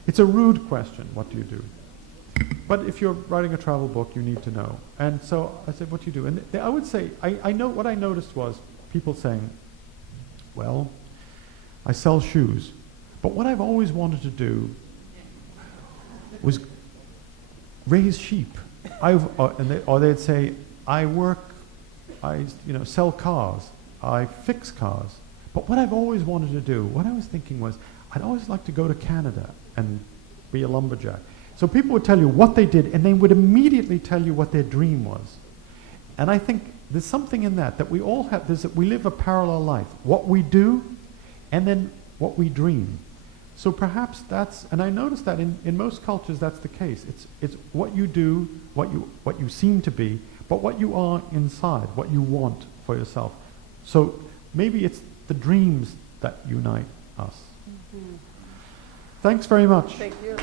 It's a rude question. What do you do? But if you're writing a travel book, you need to know. And so I said, "What do you do?" And I would say, I know what I noticed was people saying, "Well, I sell shoes, but what I've always wanted to do was raise sheep." Or they'd say, "I sell cars, I fix cars. But what I've always wanted to do," what I was thinking was, I'd always like to go to Canada and be a lumberjack. So people would tell you what they did, and they would immediately tell you what their dream was. And I think there's something in that we all have, we live a parallel life. What we do, and then what we dream. So perhaps that's, and I noticed that in most cultures that's the case. It's what you do, what you seem to be, but what you are inside, what you want for yourself. So maybe it's the dreams that unite us. Thanks very much. Thank you.